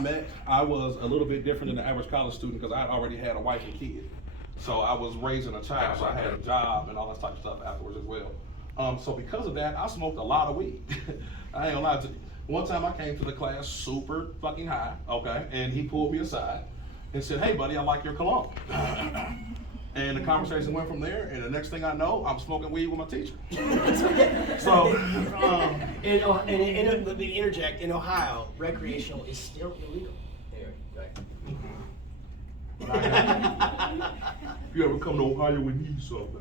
met, I was a little bit different than the average college student because I had already had a wife and kid. So I was raising a child, so I had a job and all that type of stuff afterwards as well. So because of that, I smoked a lot of weed. I ain't gonna lie to you. One time I came to the class super fucking high, okay, and he pulled me aside and said, "Hey buddy, I like your cologne." And the conversation went from there, and the next thing I know, I'm smoking weed with my teacher. So, and let me interject, in Ohio, recreational is still illegal. Anyway, if you ever come to Ohio, we need something.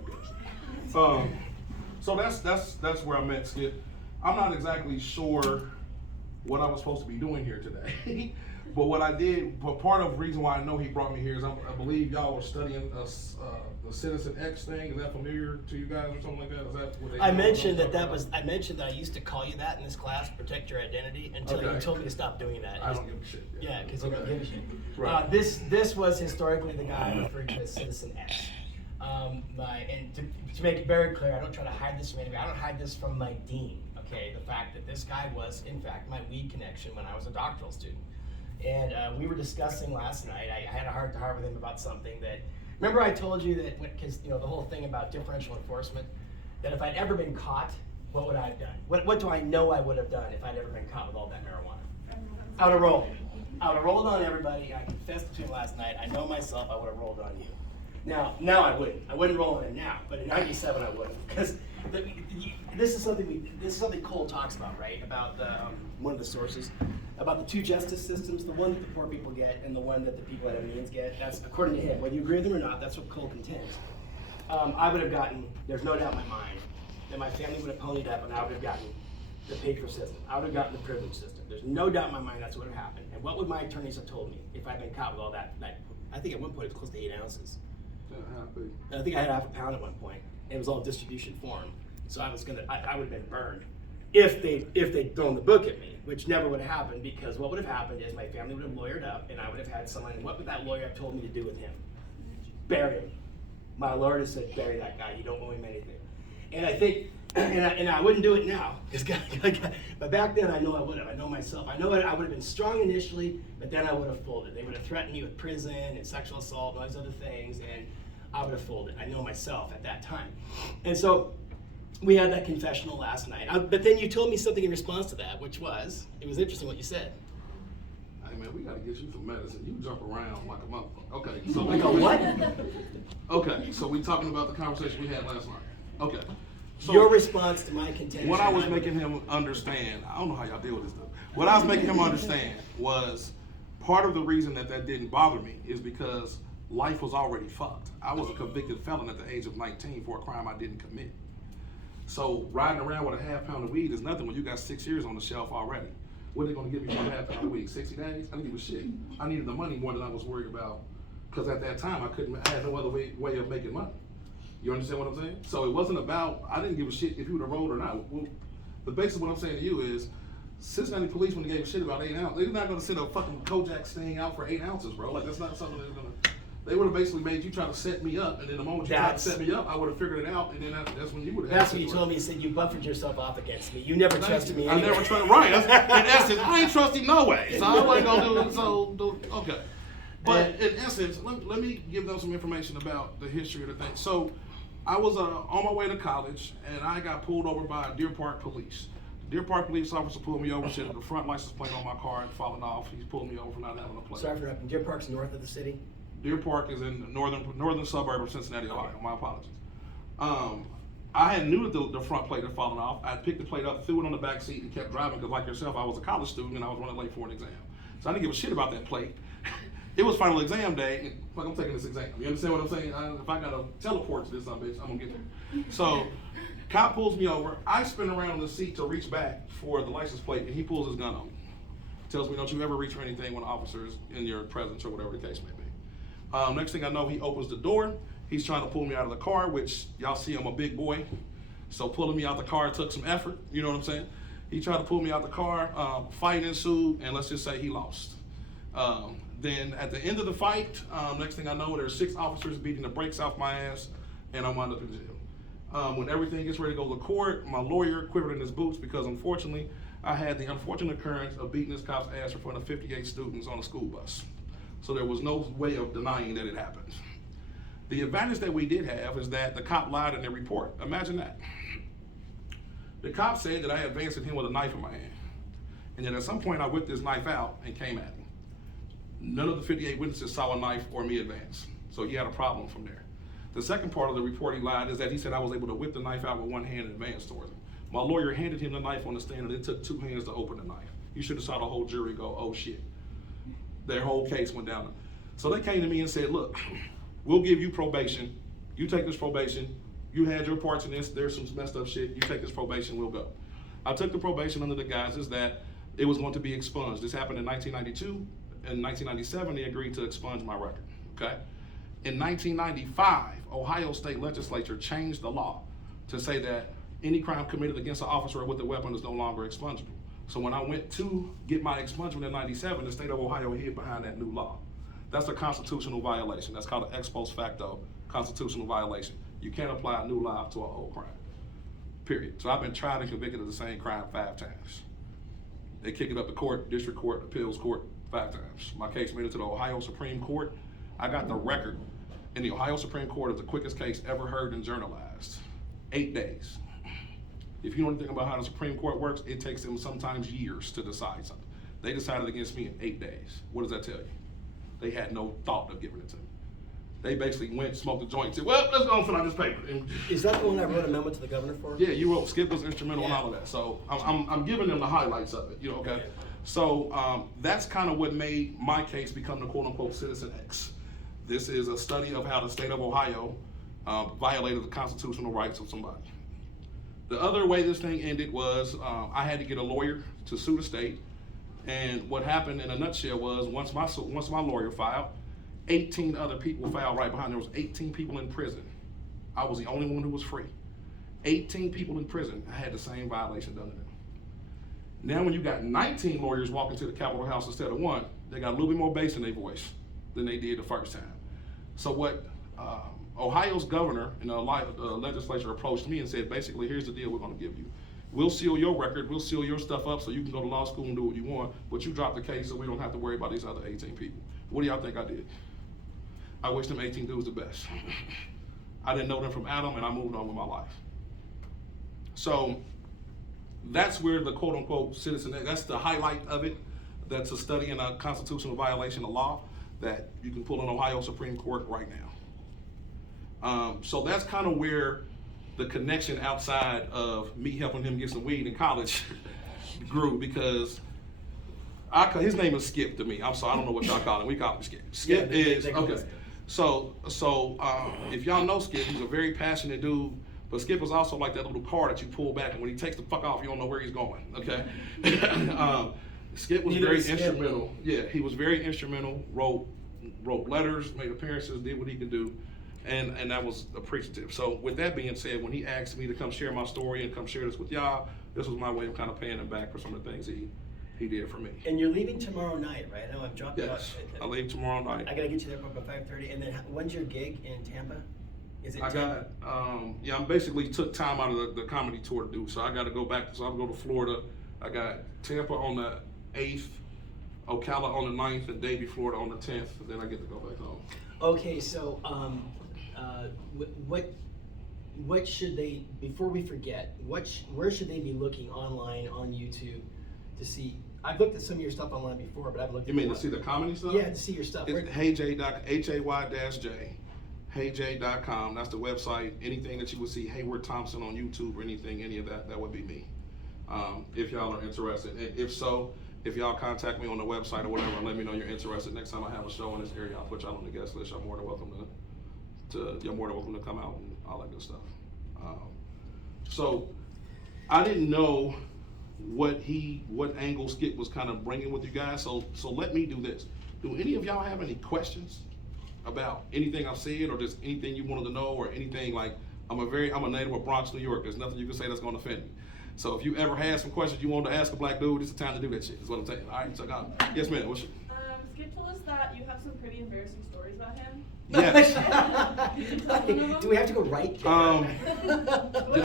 So that's where I met Skip. I'm not exactly sure what I was supposed to be doing here today. But what I did, but part of the reason why I know he brought me here is I believe y'all were studying the Citizen X thing. Is that familiar to you guys or something like that? Is that what they I mentioned I mentioned that I used to call you that in this class, protect your identity, until you told me to stop doing that. I don't give a shit. Yeah, because you don't give a shit. Right. This was historically the guy I referred to as Citizen X. And to make it very clear, I don't try to hide this from anybody. I don't hide this from my dean. Okay, the fact that this guy was, in fact, my weed connection when I was a doctoral student. And we were discussing last night, I had a heart-to-heart with him about something that, remember I told you that, because the whole thing about differential enforcement, that if I'd ever been caught, what would I have done? What do I know I would have done if I'd ever been caught with all that marijuana? I would have rolled. I would have rolled on everybody. I confessed to him last night. I know myself, I would have rolled on you. Now I wouldn't. I wouldn't roll on him now, but in '97 I would have, because this is something Cole talks about, right? About one of the sources, about the two justice systems, the one that the poor people get and the one that the people that have means get. That's according to him. Whether you agree with him or not, that's what Cole contends. I would have gotten. There's no doubt in my mind that my family would have ponied up, and I would have gotten the paid-for system. I would have gotten the privilege system. There's no doubt in my mind that's what would have happened. And what would my attorneys have told me if I'd been caught with all that? I think at one point it was close to 8 ounces. I think I had half a pound at one point. It was all distribution form, so I would have been burned if they'd thrown the book at me, which never would have happened, because what would have happened is my family would have lawyered up, and I would have had someone. What would that lawyer have told me to do with him? Bury him. My lawyer has said, bury that guy. You don't owe him anything. And I think, and I wouldn't do it now, but back then I know I would have. I know myself. I know I would have been strong initially, but then I would have folded. They would have threatened me with prison and sexual assault and all these other things, and I would have folded. I know myself at that time. And so we had that confessional last night. But then you told me something in response to that, which was, it was interesting what you said. Hey man, we gotta get you some medicine. You jump around like a motherfucker. Okay, so like a what? Okay, so we talking about the conversation we had last night. Okay. So your response to my contention. What I was making him understand, I don't know how y'all deal with this stuff. What I was making him understand was part of the reason that didn't bother me is because life was already fucked. I was a convicted felon at the age of 19 for a crime I didn't commit. So riding around with a half pound of weed is nothing when you got 6 years on the shelf already. What are they gonna give me for a half pound of weed? 60 days? I didn't give a shit. I needed the money more than I was worried about, because at that time I had no other way of making money. You understand what I'm saying? So it wasn't about, I didn't give a shit if you would have rolled or not. Well, the basis of what I'm saying to you is, Cincinnati police, when they gave a shit about 8 ounces, they're not gonna send a fucking Kojak sting out for 8 ounces, bro. Like, that's not something they're gonna, they would have basically made you try to set me up, and then the moment you tried to set me up, I would have figured it out, and then that's when you would have. That's what you told me. You said you buffered yourself off against me. You never trusted me. I never trusted. Right. In essence, I ain't trusting no way. So I wasn't gonna do. Okay. But in essence, let me give them some information about the history of the thing. So I was on my way to college, and I got pulled over by Deer Park police. The Deer Park police officer pulled me over, said the front license plate on my car had fallen off. He's pulled me over for not having a plate. Sorry for interrupting. Deer Park's north of the city? Deer Park is in the northern suburb of Cincinnati, Ohio. My apologies. I had knew that the front plate had fallen off. I picked the plate up, threw it on the back seat, and kept driving, because like yourself, I was a college student and I was running late for an exam. So I didn't give a shit about that plate. It was final exam day, and like, I'm taking this exam. You understand what I'm saying? If I gotta teleport to this bitch, I'm gonna get there. So, cop pulls me over. I spin around on the seat to reach back for the license plate, and he pulls his gun on me. Tells me, don't you ever reach for anything when the officer is in your presence, or whatever the case may be. Next thing I know, he opens the door. He's trying to pull me out of the car, which y'all see I'm a big boy. So pulling me out the car took some effort, you know what I'm saying? He tried to pull me out the car, fight ensued, and let's just say he lost. Then at the end of the fight, next thing I know, there's 6 officers beating the brakes off my ass, and I wound up in jail. When everything gets ready to go to court, my lawyer quivered in his boots, because unfortunately, I had the unfortunate occurrence of beating this cop's ass in front of 58 students on a school bus. So there was no way of denying that it happened. The advantage that we did have is that the cop lied in their report. Imagine that. The cop said that I advanced at him with a knife in my hand. And then at some point I whipped this knife out and came at him. None of the 58 witnesses saw a knife or me advance. So he had a problem from there. The second part of the report he lied is that he said I was able to whip the knife out with one hand and advance towards him. My lawyer handed him the knife on the stand and it took 2 hands to open the knife. You should have saw the whole jury go, oh shit. Their whole case went down. So they came to me and said, look, we'll give you probation. You take this probation. You had your parts in this. There's some messed up shit. You take this probation, we'll go. I took the probation under the guises that it was going to be expunged. This happened in 1992. In 1997, they agreed to expunge my record, okay? In 1995, Ohio State Legislature changed the law to say that any crime committed against an officer with a weapon is no longer expungible. So when I went to get my expungement in 97, the state of Ohio hid behind that new law. That's a constitutional violation. That's called an ex post facto constitutional violation. You can't apply a new law to an old crime, period. So I've been tried and convicted of the same crime 5 times. They kick it up to court, district court, appeals court, 5 times. My case made it to the Ohio Supreme Court. I got the record in the Ohio Supreme Court of the quickest case ever heard and journalized. 8 days. If you know anything about how the Supreme Court works, it takes them sometimes years to decide something. They decided against me in 8 days. What does that tell you? They had no thought of giving it to me. They basically went, smoked a joint, and said, well, let's go and fill out this paper. And is that the one I wrote a memo to the governor for? yeah, you wrote, Skip was instrumental in all of that. So I'm giving them the highlights of it, you know, okay? So that's kind of what made my case become the quote unquote Citizen X. This is a study of how the state of Ohio violated the constitutional rights of somebody. The other way this thing ended was I had to get a lawyer to sue the state. And what happened in a nutshell was once my lawyer filed, 18 other people filed right behind. There was 18 people in prison. I was the only one who was free. 18 people in prison. I had the same violation done to them. Now when you got 19 lawyers walking to the Capitol House instead of one, they got a little bit more bass in their voice than they did the first time. So what Ohio's governor and the legislature approached me and said, basically, here's the deal we're gonna give you. We'll seal your record, we'll seal your stuff up so you can go to law school and do what you want, but you drop the case so we don't have to worry about these other 18 people. What do y'all think I did? I wish them 18 dudes the best. I didn't know them from Adam and I moved on with my life. So that's where the quote unquote citizen, that's the highlight of it. That's a study in a constitutional violation of law that you can pull in Ohio Supreme Court right now. So that's kind of where the connection outside of me helping him get some weed in college grew, because his name is Skip to me. I'm sorry, I don't know what y'all call him. We call him Skip. Skip is, okay. So if y'all know Skip, he's a very passionate dude, but Skip is also like that little car that you pull back, and when he takes the fuck off, you don't know where he's going, okay? Skip was very instrumental. Yeah, he was very instrumental, wrote letters, made appearances, did what he could do, and that was appreciative. So with that being said, when he asked me to come share my story and come share this with y'all, this was my way of kind of paying him back for some of the things he did for me. And you're leaving tomorrow night, right? I know I've dropped you off. Yes, I leave tomorrow night. I gotta get you there by 5:30, and then when's your gig in Tampa? Is it? I basically took time out of the comedy tour to do, so I got to go back. So I'll go to Florida. I got Tampa on the 8th, Ocala on the 9th, and Davie, Florida on the 10th. And then I get to go back home. Okay, so what should they, before we forget, where should they be looking online on YouTube to see? I've looked at some of your stuff online before, but I've looked. You mean to see the comedy stuff? Yeah, to see your stuff. It's HAY-J, that's the website. Anything that you would see Hayward Thompson on YouTube or anything, any of that would be me. If y'all are interested. And if so, if y'all contact me on the website or whatever and let me know you're interested, next time I have a show in this area, I'll put y'all on the guest list. You're more than welcome to come out and all that good stuff. So I didn't know what angle Skip was kind of bringing with you guys. So let me do this. Do any of y'all have any questions about anything I've said, or just anything you wanted to know, or anything? Like, I'm a native of Bronx, New York. There's nothing you can say that's going to offend me. So if you ever had some questions you wanted to ask a black dude, it's the time to do that shit, is what I'm saying. All right, so yes, ma'am. Skip told us that you have some pretty embarrassing stories about him. Yes. Do we have to go right? Did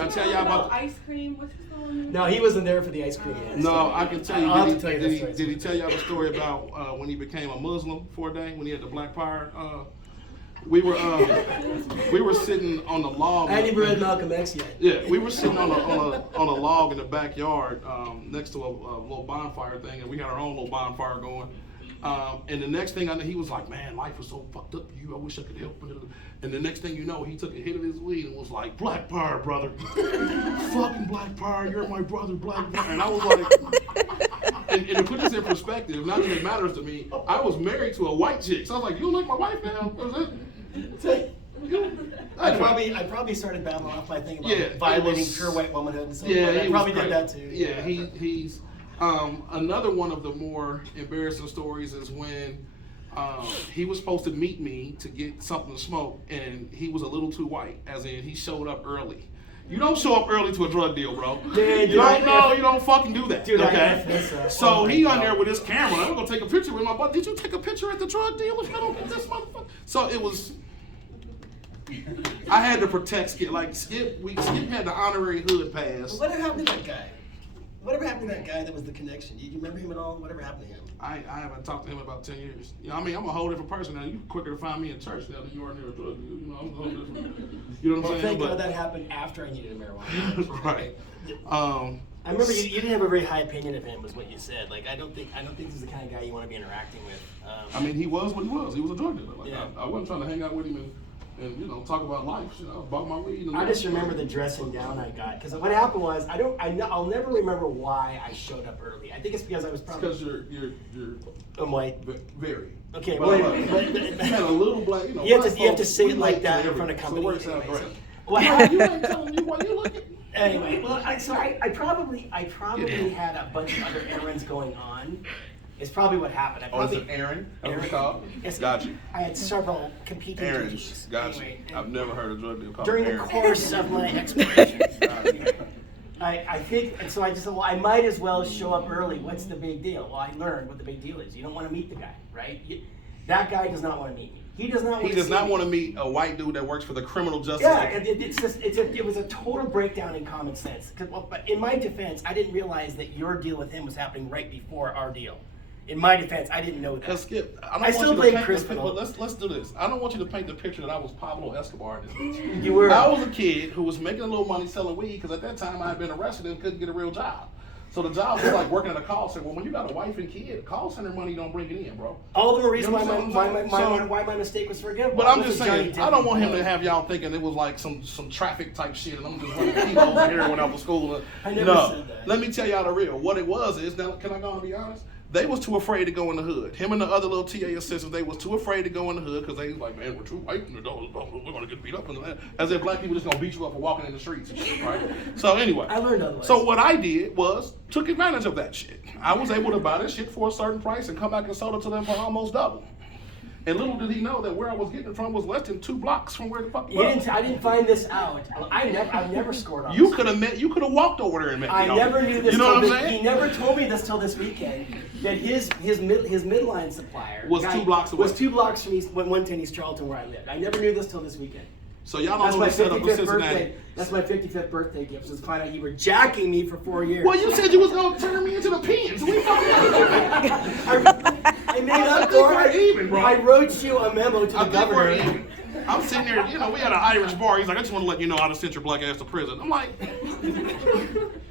I tell y'all about ice cream? What's the one? No, he wasn't there for the ice cream yet. No, I can tell you. I'll have to tell you this story. Did he tell y'all the story about when he became a Muslim for a day when he had the black power? We were sitting on the log. I hadn't even read Malcolm X yet. Yeah, we were sitting on a log in the backyard next to a little bonfire thing, and we had our own little bonfire going. And the next thing I know, he was like, "Man, life is so fucked up for you. I wish I could help." And the next thing you know, he took a hit of his weed and was like, "Black power, brother. Fucking black power. You're my brother, black power." And I was like, and to put this in perspective, not that it matters to me, I was married to a white chick. So I was like, "You don't like my wife now?" I probably started battling off my thing about violating pure white womanhood and stuff. Yeah, I probably did that too. Yeah, he's another one of the more embarrassing stories is when he was supposed to meet me to get something to smoke, and he was a little too white, as in he showed up early. You don't show up early to a drug deal, bro. Dude, you don't fucking do that. Dude, okay? So he on there with his camera. I'm gonna take a picture with my buddy. Did you take a picture at the drug deal? If I don't get this motherfucker. So it was. I had to protect Skip. Like Skip had the honorary hood pass. Whatever happened to that guy? Whatever happened to that guy that was the connection? Do you remember him at all? Whatever happened to him? I haven't talked to him in about 10 years. You know, I mean, I'm a whole different person now. You quicker to find me in church now than you are near a drug deal. You know, I'm a whole different. You know what I'm saying? Thank God that happened after I needed marijuana. Right. I remember you didn't have a very high opinion of him, was what you said. Like, I don't think this is the kind of guy you want to be interacting with. I mean, he was what he was. He was a drug dealer. Like, Yeah. I wasn't trying to hang out with him and you know, talk about life. You know, bought my weed. And I just remember the dressing down I got, because what happened was I'll never remember why I showed up early. I think it's because I was probably because you're I'm white. Very. Okay, But you had a little black. You know, you have black to folks, say we it like like that to in front of company. So it works out Anyway, great. Well, You ain't telling me why you looking. anyway, well, I probably had a bunch of other errands going on. It's probably what happened. It's an Aaron. Aaron. Yes, Got you. I had several competing Aaron's. duties. Got Anyway, you. I've never heard a drug deal called during the Aaron. course of my exploration, I think, and so I just said, well, I might as well show up early. What's the big deal? Well, I learned what the big deal is. You don't want to meet the guy, right? That guy does not want to meet me. He does not want to meet a white dude that works for the criminal justice. Yeah, it was a total breakdown in common sense. But in my defense, I didn't realize that your deal with him was happening right before our deal. In my defense, I didn't know that. Because Skip, I still blame Chris for but let's do this. I don't want you to paint the picture that I was Pablo Escobar in this bitch. You were. I was a kid who was making a little money selling weed because at that time I had been arrested and couldn't get a real job. So the job was like working at a call center. Well, when you got a wife and kid, call center money don't bring it in, bro. All the more reason You know why my mistake was forgivable. But I'm just saying, I don't want him to have y'all thinking it was like some traffic type shit, and I'm just running kilos of heroin out the school. I never said that. Let me tell y'all the real. What it was is, now can I go and be honest? They was too afraid to go in the hood. Him and the other little TA assistants, they was too afraid to go in the hood because they was like, man, we're too white, and we're gonna get beat up, as if black people just gonna beat you up for walking in the streets and shit, right? So anyway, I learned otherwise. So what I did was took advantage of that shit. I was able to buy this shit for a certain price and come back and sold it to them for almost double. And little did he know that where I was getting it from was less than 2 blocks from where the fuck it was. I didn't find this out. I've never scored on You this. You could have walked over there and met me. I never knew this. You know what I'm saying? He never told me this till this weekend. That his midline supplier Was 2 blocks away. Was 2 blocks from 110 East Charlton, where I lived. I never knew this till this weekend. So y'all don't That's know my the setup of 55th Cincinnati. birthday. That's my 55th birthday gift. Just to find out you were jacking me for 4 years. Well, you said you was gonna turn me into the pen. So we I made up for we're it. even, bro. I wrote you a memo to the governor. I'm sitting there, you know, we had an Irish bar. He's like, I just want to let you know I done sent your black ass to prison. I'm like,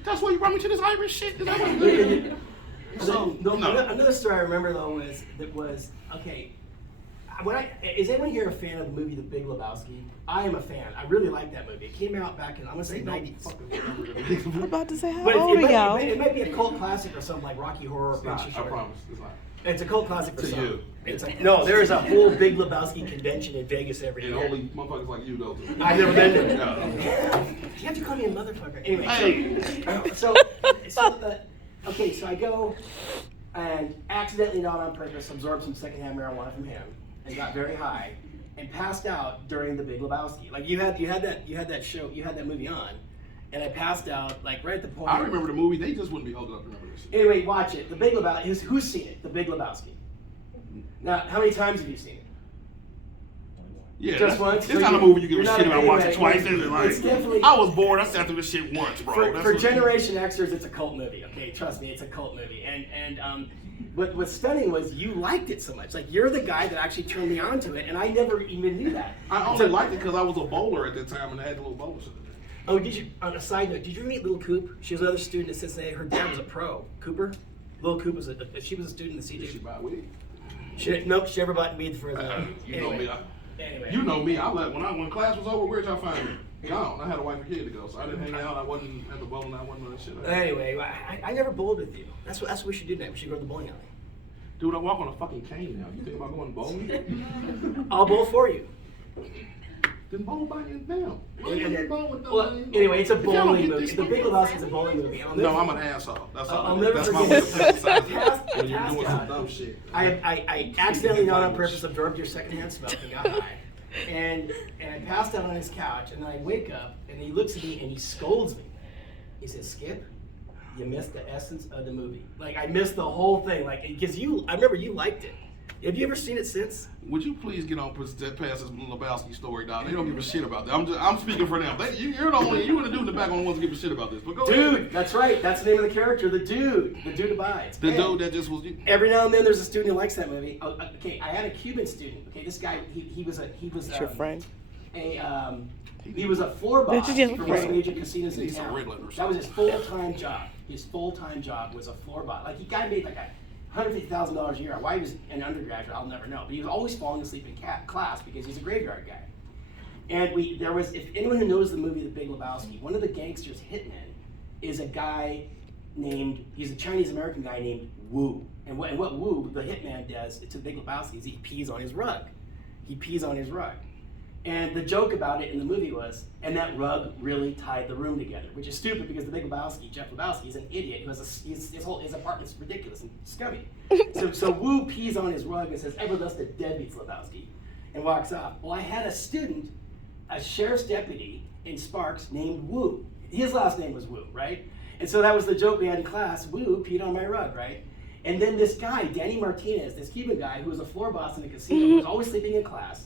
that's why you brought me to this Irish shit? Is that what you did? So, no. Another story I remember though was okay. Is anyone here a fan of the movie The Big Lebowski? I am a fan. I really like that movie. It came out back in, I'm gonna say 90s. I'm about to say, how But old are y'all? it might be a cult classic or something like Rocky Horror It's not, Picture I Show. promise. It's not. It's a cult classic for To some. you. No, there is a whole Big Lebowski convention in Vegas every And year. only motherfuckers like you go to. I've never been to it. No. You have to call me a motherfucker. Anyway, Hey. so I go and accidentally, not on purpose, absorbed some secondhand marijuana from him and got very high and passed out during The Big Lebowski. Like you had that movie on, and I passed out like right at the point. I remember the movie. They just wouldn't be old enough to remember this shit. Anyway, watch it. The Big Lebowski. Who's seen it? The Big Lebowski. Now, how many times have you seen it? Yeah, Just once. It's So not a you- movie you give you're a not shit a about watching bandwagon. twice. Is it? Like, It's definitely. I was bored. I sat through this shit once, bro. That's For what- Generation Xers, it's a cult movie. Okay, trust me, it's a cult movie. But what's stunning was you liked it so much. Like you're the guy that actually turned me on to it, and I never even knew that. I only liked it because I was a bowler at that time and I had the little bowler. Oh, did you? On a side note, did you meet Little Coop? She was another student at Cincinnati. Her dad was a pro. Cooper. Little Coop was she was a student at Did she CJ. buy weed? Nope, she never bought weed for the. You know me. Anyway. You know me. When class was over, where'd y'all find me? Gone. I had a wife and kid to go, so I didn't hang out. I wasn't at the bowling. I wasn't doing that shit. Anyway, I never bowled with you. That's what we should do next. We should go to the bowling alley. Dude, I walk on a fucking cane now. You think about going bowling? I'll bowl for you. Then bowl by you now. Well, anyway, it's a bowling movie. The Big Lebowski is a bowling movie. No, I'm an asshole. That's all. I'll never That's my forget way of emphasizing it. when you're doing some Past- dumb shit. I accidentally, not on purpose, absorbed your secondhand smoke and got high. And I passed out on his couch, and then I wake up, and he looks at me and he scolds me. He says, "Skip, you missed the essence of the movie. Like I missed the whole thing. Like because I remember you liked it. Have you ever seen it since? Would you please get on past this Lebowski story, dog? They don't give a shit about that. I'm speaking for them. You're the only, you and the dude in the back are the ones that give a shit about this. But go Dude, ahead. that's right. That's the name of the character. The dude abides. The And dude that just was. every now and then there's a student who likes that movie. Oh, okay, I had a Cuban student. Okay, this guy he was Your friend. He was a floor boss That's your for one of friend. the major casinos in He's a town. Riddler or That was his full-time job. His full-time job was a floor boss. Like, he guy made like $150,000 a year. Why he was an undergraduate, I'll never know. But he was always falling asleep in class because he's a graveyard guy. And if anyone who knows the movie The Big Lebowski, one of the gangsters hitmen is a guy he's a Chinese-American guy named Wu. And what Wu, the hitman, does to Big Lebowski is he pees on his rug. He pees on his rug. And the joke about it in the movie was, and that rug really tied the room together, which is stupid because the Big Lebowski, Jeff Lebowski, is an idiot who has his apartment's ridiculous and scummy. So Wu pees on his rug and says, "Ever thus the deadbeats, Lebowski," and walks off. Well, I had a student, a sheriff's deputy in Sparks named Wu. His last name was Wu, right? And so that was the joke we had in class. Wu peed on my rug, right? And then this guy, Danny Martinez, this Cuban guy who was a floor boss in a casino, was always sleeping in class.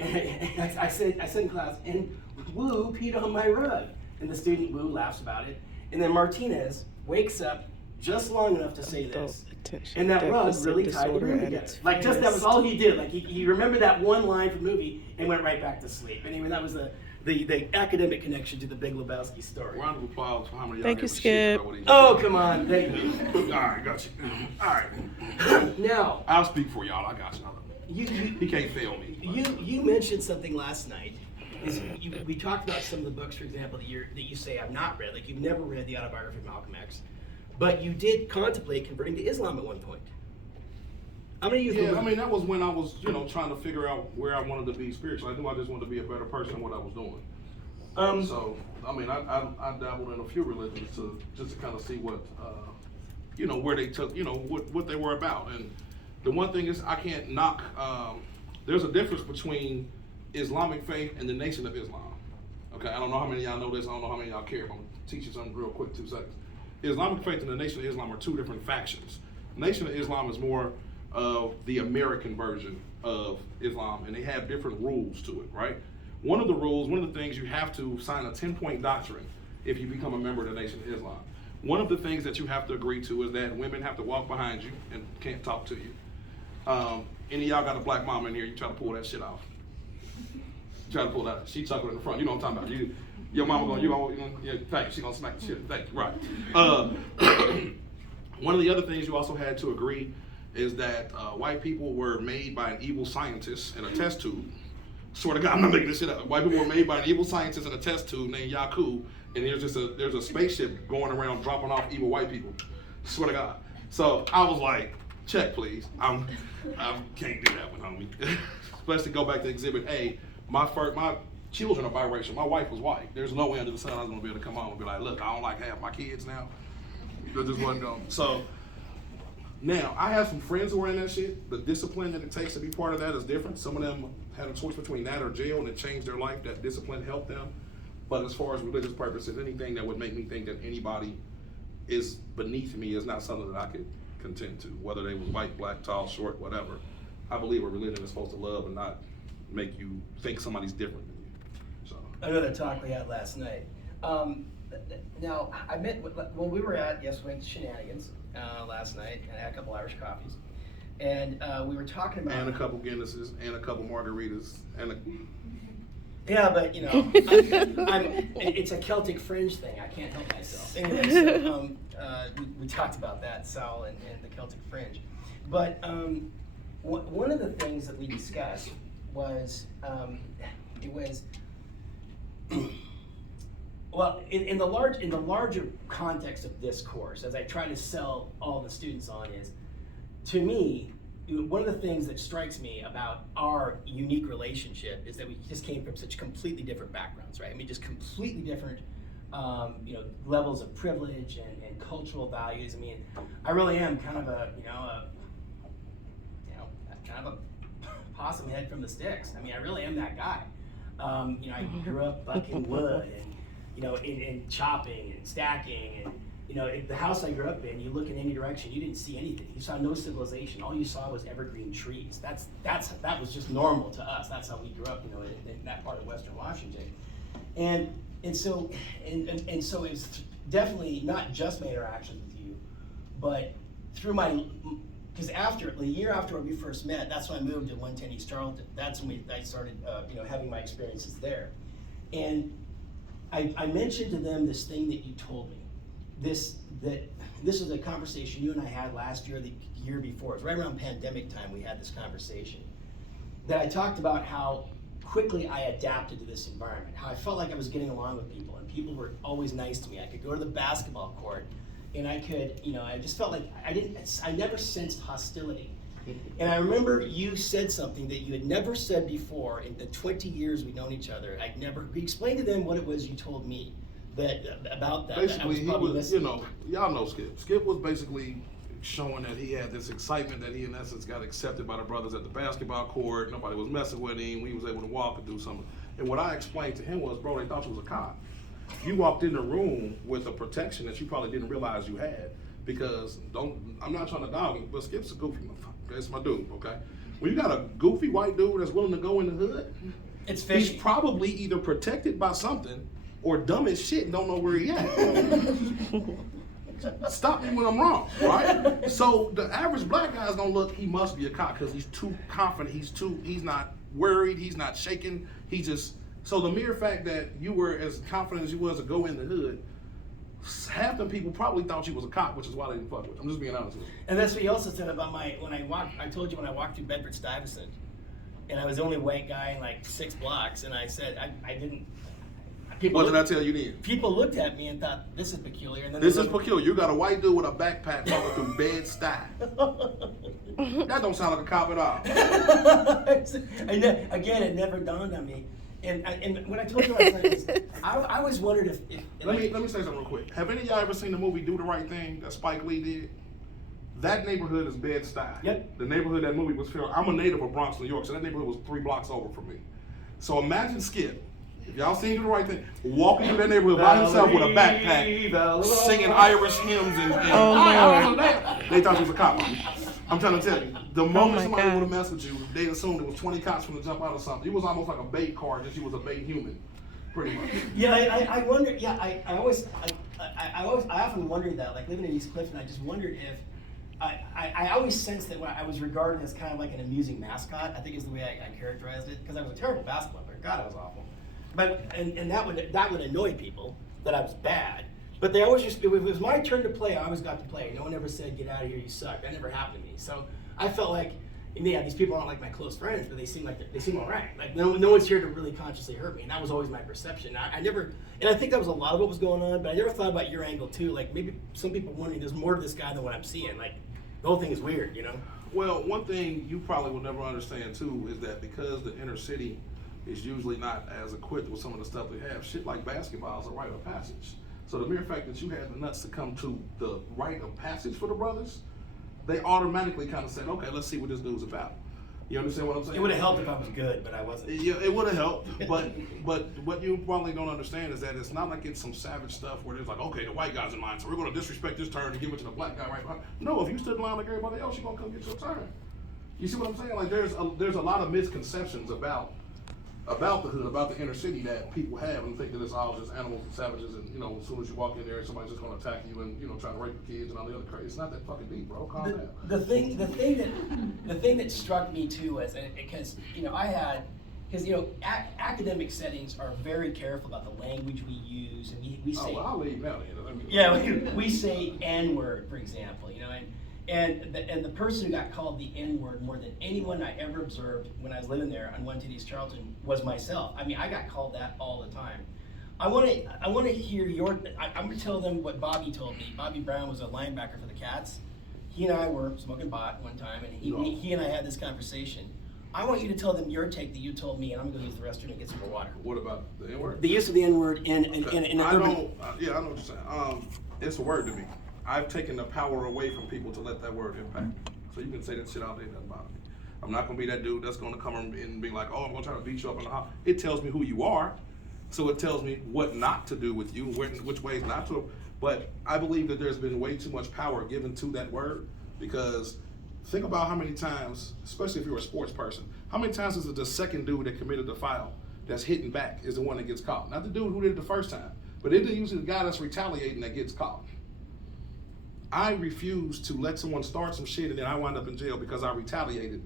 And I said in class, and Wu peed on my rug. And the student Wu laughs about it. And then Martinez wakes up just long enough to say this. And that rug really tied the room together. Like that was all he did. Like he remembered that one line from the movie and went right back to sleep. Anyway, that was the academic connection to the Big Lebowski story. Round of applause for how many of y'all Thank gave you, a shit Skip. about what he Oh, did. come on. Thank you. All right, got you. All right. Now, I'll speak for y'all. I got you. He can't fail me. You mentioned something last night. We talked about some of the books, for example, that you say I've not read. Like you've never read the autobiography of Malcolm X, but you did contemplate converting to Islam at one point. How many of you? Yeah, I mean that was when I was, trying to figure out where I wanted to be spiritually. I knew I just wanted to be a better person in what I was doing. So I mean, I dabbled in a few religions just to kind of see what, where they took, what they were about. And the one thing is, I can't knock. There's a difference between Islamic faith and the Nation of Islam. Okay, I don't know how many of y'all know this. I don't know how many of y'all care. I'm gonna teach you something real quick, 2 seconds. Islamic faith and the Nation of Islam are two different factions. Nation of Islam is more of the American version of Islam, and they have different rules to it, right? One of the things you have to sign a 10-point doctrine if you become a member of the Nation of Islam. One of the things that you have to agree to is that women have to walk behind you and can't talk to you. Any of y'all got a black mama in here, you try to pull that shit off. Try to pull that. She chuckling in the front. You know what I'm talking about. Your mama thank you. She gonna smack the shit. Thank you. Right. One of the other things you also had to agree is that white people were made by an evil scientist in a test tube. Swear to God, I'm not making this shit up. White people were made by an evil scientist in a test tube named Yaku, and there's a spaceship going around dropping off evil white people. Swear to God. So I was like, check please. I can't do that one, homie. Especially go back to Exhibit A. My children are biracial. My wife was white. There's no way under the sun I was gonna be able to come home and be like, look, I don't like half my kids now. That just wasn't going. So now I have some friends who are in that shit. The discipline that it takes to be part of that is different. Some of them had a choice between that or jail, and it changed their life. That discipline helped them. But as far as religious purposes, anything that would make me think that anybody is beneath me is not something that I could contend to. Whether they was white, black, tall, short, whatever. I believe a religion is supposed to love and not make you think somebody's different than you. So Another talk we had last night. Now, I met, when we went to Shenanigans last night, and I had a couple Irish coffees. And we were talking about. and a couple Guinnesses and a couple margaritas and a. Yeah, but you know, it's a Celtic fringe thing. I can't help myself. Anyway, so we talked about that, Sal, and the Celtic fringe. But one of the things that we discussed was well, in the larger context of this course, as I try to sell all the students on, is, to me, one of the things that strikes me about our unique relationship is that we just came from such completely different backgrounds, right? I mean, just completely different, levels of privilege and cultural values. I mean, I really am kind of a possum head from the sticks. I mean, I really am that guy. I grew up bucking wood and, in chopping and stacking and. The house I grew up in, you look in any direction, you didn't see anything. You saw no civilization. All you saw was evergreen trees. That was just normal to us. That's how we grew up, in that part of Western Washington. And so it's definitely not just my interactions with you, but through because the year after we first met, that's when I moved to 110 East Charlton. That's when I started, having my experiences there. And I mentioned to them this thing that you told me. This is a conversation you and I had last year, the year before. It was right around pandemic time we had this conversation. That I talked about how quickly I adapted to this environment, how I felt like I was getting along with people, and people were always nice to me. I could go to the basketball court, and I could, I just felt like I never sensed hostility. And I remember you said something that you had never said before in the 20 years we'd known each other. We explained to them what it was you told me. About that. Basically, he was, y'all know Skip. Skip was basically showing that he had this excitement that he, in essence, got accepted by the brothers at the basketball court. Nobody was messing with him. He was able to walk and do something. And what I explained to him was, bro, they thought you was a cop. You walked in the room with a protection that you probably didn't realize you had. Because I'm not trying to dog him, but Skip's a goofy motherfucker. Okay, it's my dude. Okay, when you got a goofy white dude that's willing to go in the hood, it's fishy. He's probably either protected by something or dumb as shit and don't know where he at. Stop me when I'm wrong, right? So the average black guy's gonna look, he must be a cop because he's too confident, he's not worried, he's not shaking, so the mere fact that you were as confident as you was to go in the hood, half the people probably thought you was a cop, which is why they didn't fuck with you. I'm just being honest with you. And that's what he also said about I told you when I walked through Bedford-Stuyvesant, and I was the only white guy in like 6 blocks, and I said, I didn't, what did I tell you then? People looked at me and thought, this is peculiar. And then this is peculiar. You got a white dude with a backpack walking through Bed-Stuy. That don't sound like a cop at all. Again, it never dawned on me. And when I told you last night, I always wondered if let me say something real quick. Have any of y'all ever seen the movie Do the Right Thing that Spike Lee did? That neighborhood is Bed-Stuy. Yep. The neighborhood that movie was filmed. I'm a native of Bronx, New York, so that neighborhood was 3 blocks over from me. So imagine Skip. If y'all seen Do the Right Thing, walking through that neighborhood by himself with a backpack, singing Irish hymns and they thought he was a cop. I'm trying to tell you, the moment somebody would have messed with you, they assumed there was 20 cops from the jump out or something. He was almost like a bait car, just he was a bait human, pretty much. Yeah, I wonder. Yeah, I often wondered that, like living in East Clifton, I just wondered if. I always sensed that I was regarded as kind of like an amusing mascot. I think is the way I characterized it, because I was a terrible basketball player. God, I was awful. But and that would annoy people that I was bad. But they always if it was my turn to play, I always got to play. No one ever said, "Get out of here, you suck." That never happened to me. So I felt like, these people aren't like my close friends, but they seem all right. Like no one's here to really consciously hurt me, and that was always my perception. I never, and I think that was a lot of what was going on. But I never thought about your angle too. Like maybe some people wondering, there's more to this guy than what I'm seeing. Like the whole thing is weird, Well, one thing you probably will never understand too is that because the inner city is usually not as equipped with some of the stuff they have, shit like basketball is a rite of passage. So the mere fact that you had the nuts to come to the rite of passage for the brothers, they automatically kind of said, okay, let's see what this dude's about. You understand what I'm saying? It would have helped if I was good, but I wasn't. Yeah, it would have helped, but what you probably don't understand is that it's not like it's some savage stuff where it's like, okay, the white guy's in line, so we're going to disrespect this turn and give it to the black guy right behind. No, if you stood in line like everybody else, you're going to come get your turn. You see what I'm saying? Like there's a lot of misconceptions about about the hood, about the inner city that people have and think that it's all just animals and savages and, as soon as you walk in there, somebody's just gonna attack you and, try to rape your kids and all the other crazy. It's not that fucking deep, bro. Calm down. The thing that struck me too was, because, academic settings are very careful about the language we use, and we say. Oh, well, I'll leave now. We say N-word, for example, and the person who got called the N-word more than anyone I ever observed when I was living there on 110 East Charlton was myself. I mean, I got called that all the time. I want to hear I'm going to tell them what Bobby told me. Bobby Brown was a linebacker for the Cats. He and I were smoking pot one time, and he and I had this conversation. I want you to tell them your take that you told me, and I'm going to use the restroom and get some more water. What about the N-word? The use of the N-word in I know what you're saying. It's a word to me. I've taken the power away from people to let that word impact. So you can say that shit all day, doesn't bother me. I'm not gonna be that dude that's gonna come and be like, oh, I'm gonna try to beat you up in the house. It tells me who you are, so it tells me what not to do with you, which ways not to. But I believe that there's been way too much power given to that word, because think about how many times, especially if you're a sports person, how many times is it the second dude that committed the foul that's hitting back is the one that gets caught? Not the dude who did it the first time, but it is usually the guy that's retaliating that gets caught. I refuse to let someone start some shit and then I wind up in jail because I retaliated.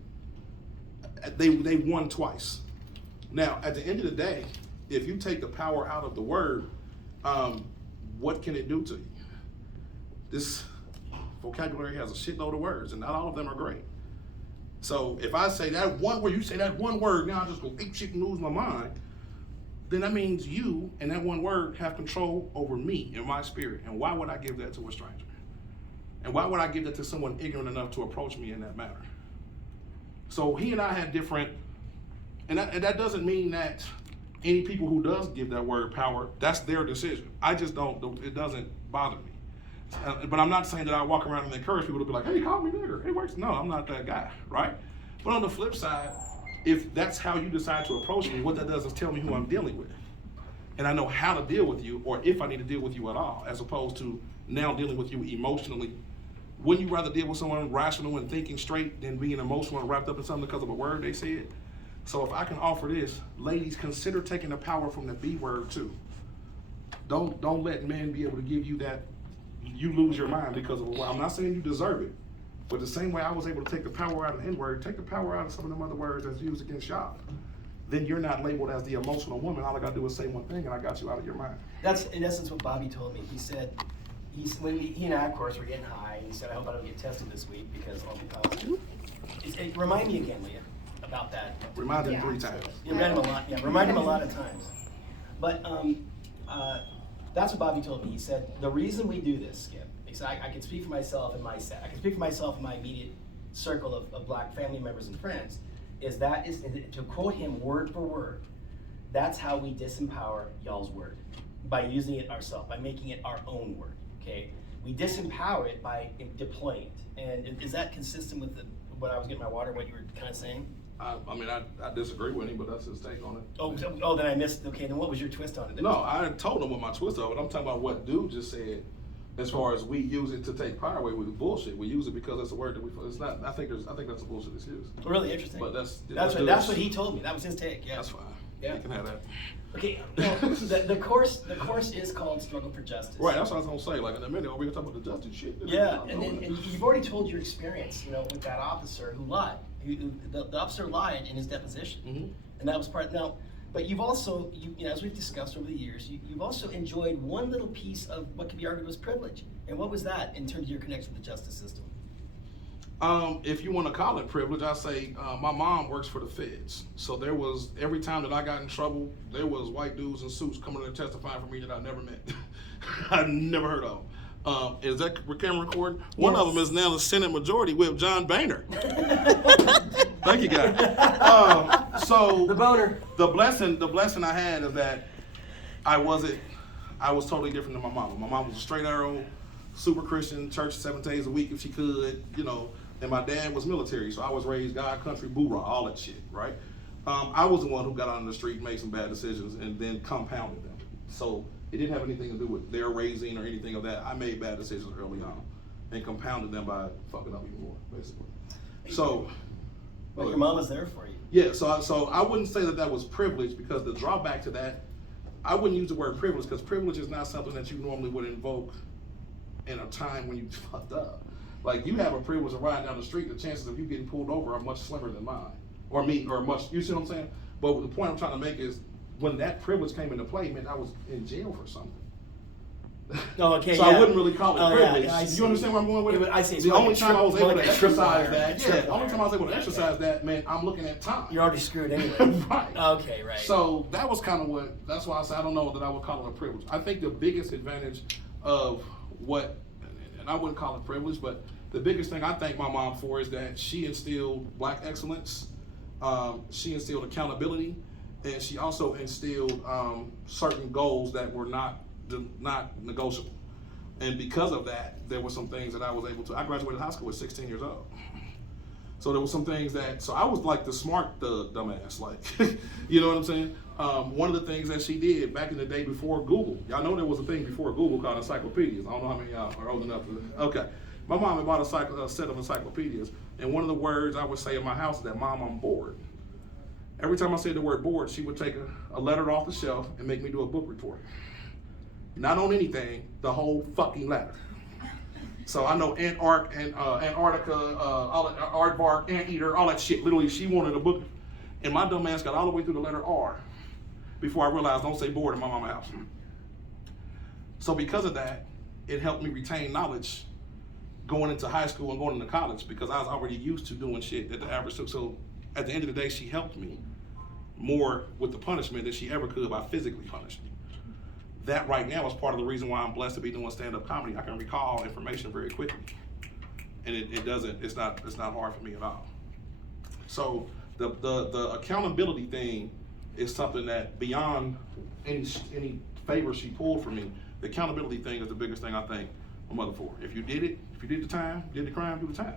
They won twice. Now, at the end of the day, if you take the power out of the word, what can it do to you? This vocabulary has a shitload of words, and not all of them are great. So if I say that one word, you say that one word, now I just go ape shit and lose my mind, then that means you and that one word have control over me and my spirit. And why would I give that to a stranger? And why would I give that to someone ignorant enough to approach me in that manner? So he and I had different, and that doesn't mean that any people who does give that word power, that's their decision. I just don't, it doesn't bother me. But I'm not saying that I walk around and encourage people to be like, hey, call me nigger, it works. No, I'm not that guy, right? But on the flip side, if that's how you decide to approach me, what that does is tell me who I'm dealing with. And I know how to deal with you, or if I need to deal with you at all, as opposed to now dealing with you emotionally. Wouldn't you rather deal with someone rational and thinking straight than being emotional and wrapped up in something because of a word they said? So if I can offer this, ladies, consider taking the power from the B word too. Don't let men be able to give you that, you lose your mind because of a word. I'm not saying you deserve it, but the same way I was able to take the power out of the N-word, take the power out of some of them other words that's used against y'all. Then you're not labeled as the emotional woman. All I gotta do is say one thing and I got you out of your mind. That's in essence what Bobby told me. He said, when he and I, of course, were getting high, and he said, I hope I don't get tested this week because I'll be positive. Remind me again, will you, about that? Remind him 3 times. You remind him a lot. Yeah, remind him a lot of times. But that's what Bobby told me. He said, the reason we do this, Skip, because I can speak for myself and my set. I can speak for myself and my immediate circle of black family members and friends, is to quote him word for word, that's how we disempower y'all's word, by using it ourselves, by making it our own word. Okay, we disempower it by deploying it. And is that consistent with what I was getting my water, what you were kind of saying? I mean, I disagree with him, but that's his take on it. Oh, then I missed. Okay, then what was your twist on it? No, I told him what my twist on it. I'm talking about what dude just said. As far as we use it to take power away with bullshit, we use it because it's a word that we. It's not. I think that's a bullshit excuse. Really interesting. But that's what he told me. That was his take. Yeah. That's fine. Yeah. You can have that. Okay, well, the course is called Struggle for Justice. Right, that's what I was gonna say. Like in a minute, we're gonna talk about the justice shit. Yeah, and you've already told your experience, with that officer who lied. The officer lied in his deposition, and that was part. Now, but you've also, as we've discussed over the years, you've also enjoyed one little piece of what could be argued was privilege. And what was that in terms of your connection with the justice system? If you want to call it privilege, I say my mom works for the feds. So there was, every time that I got in trouble, there was white dudes in suits coming in and testifying for me that I never met. I never heard of them. Is that camera recording? Yes. One of them is now the Senate Majority Whip, John Boehner. Thank you, guys. So the boner. The blessing I had is that I was totally different than my mom. My mom was a straight arrow, super Christian, church 7 days a week if she could, And my dad was military, so I was raised God, country, boorah, all that shit, right? I was the one who got out on the street, made some bad decisions, and then compounded them. So it didn't have anything to do with their raising or anything of that. I made bad decisions early on and compounded them by fucking up even more, basically. So But your mom was there for you. Yeah, so I wouldn't say that was privilege, because the drawback to that, I wouldn't use the word privilege, because privilege is not something that you normally would invoke in a time when you fucked up. Like, you have a privilege of riding down the street, the chances of you getting pulled over are much slimmer than mine, or me, or much, you see what I'm saying? But the point I'm trying to make is, when that privilege came into play, man, I was in jail for something. Oh, okay. So I wouldn't really call it privilege. Yeah, you understand where I'm going with it? I see. The only time I was able to exercise that, the only time I was able to exercise that, man, I'm looking at time. You're already screwed anyway. Right. Okay, right. So that was kind of that's why I said I don't know that I would call it a privilege. I think the biggest advantage of what, and I wouldn't call it privilege, but the biggest thing I thank my mom for is that she instilled Black excellence, she instilled accountability, and she also instilled certain goals that were not negotiable. And because of that, there were some things that I was able to. I graduated high school at 16 years old. So there were some things so I was like the smart dumbass, like, you know what I'm saying? One of the things that she did back in the day before Google, y'all know there was a thing before Google called encyclopedias. I don't know how many of y'all are old enough to, okay. My mom had bought a set of encyclopedias, and one of the words I would say in my house is that, Mom, I'm bored. Every time I said the word bored, she would take a letter off the shelf and make me do a book report. Not on anything, the whole fucking letter. So I know Antarctica, aardvark, anteater, all that shit. Literally, she wanted a book. And my dumb ass got all the way through the letter R before I realized don't say bored in my mama's house. So because of that, it helped me retain knowledge going into high school and going into college, because I was already used to doing shit at the average. So at the end of the day, she helped me more with the punishment than she ever could by physically punishing me. That right now is part of the reason why I'm blessed to be doing stand-up comedy. I can recall information very quickly, and it's not hard for me at all. So the accountability thing is something that, beyond any favor she pulled for me, the accountability thing is the biggest thing I thank my mother for. If you did the crime, do the time.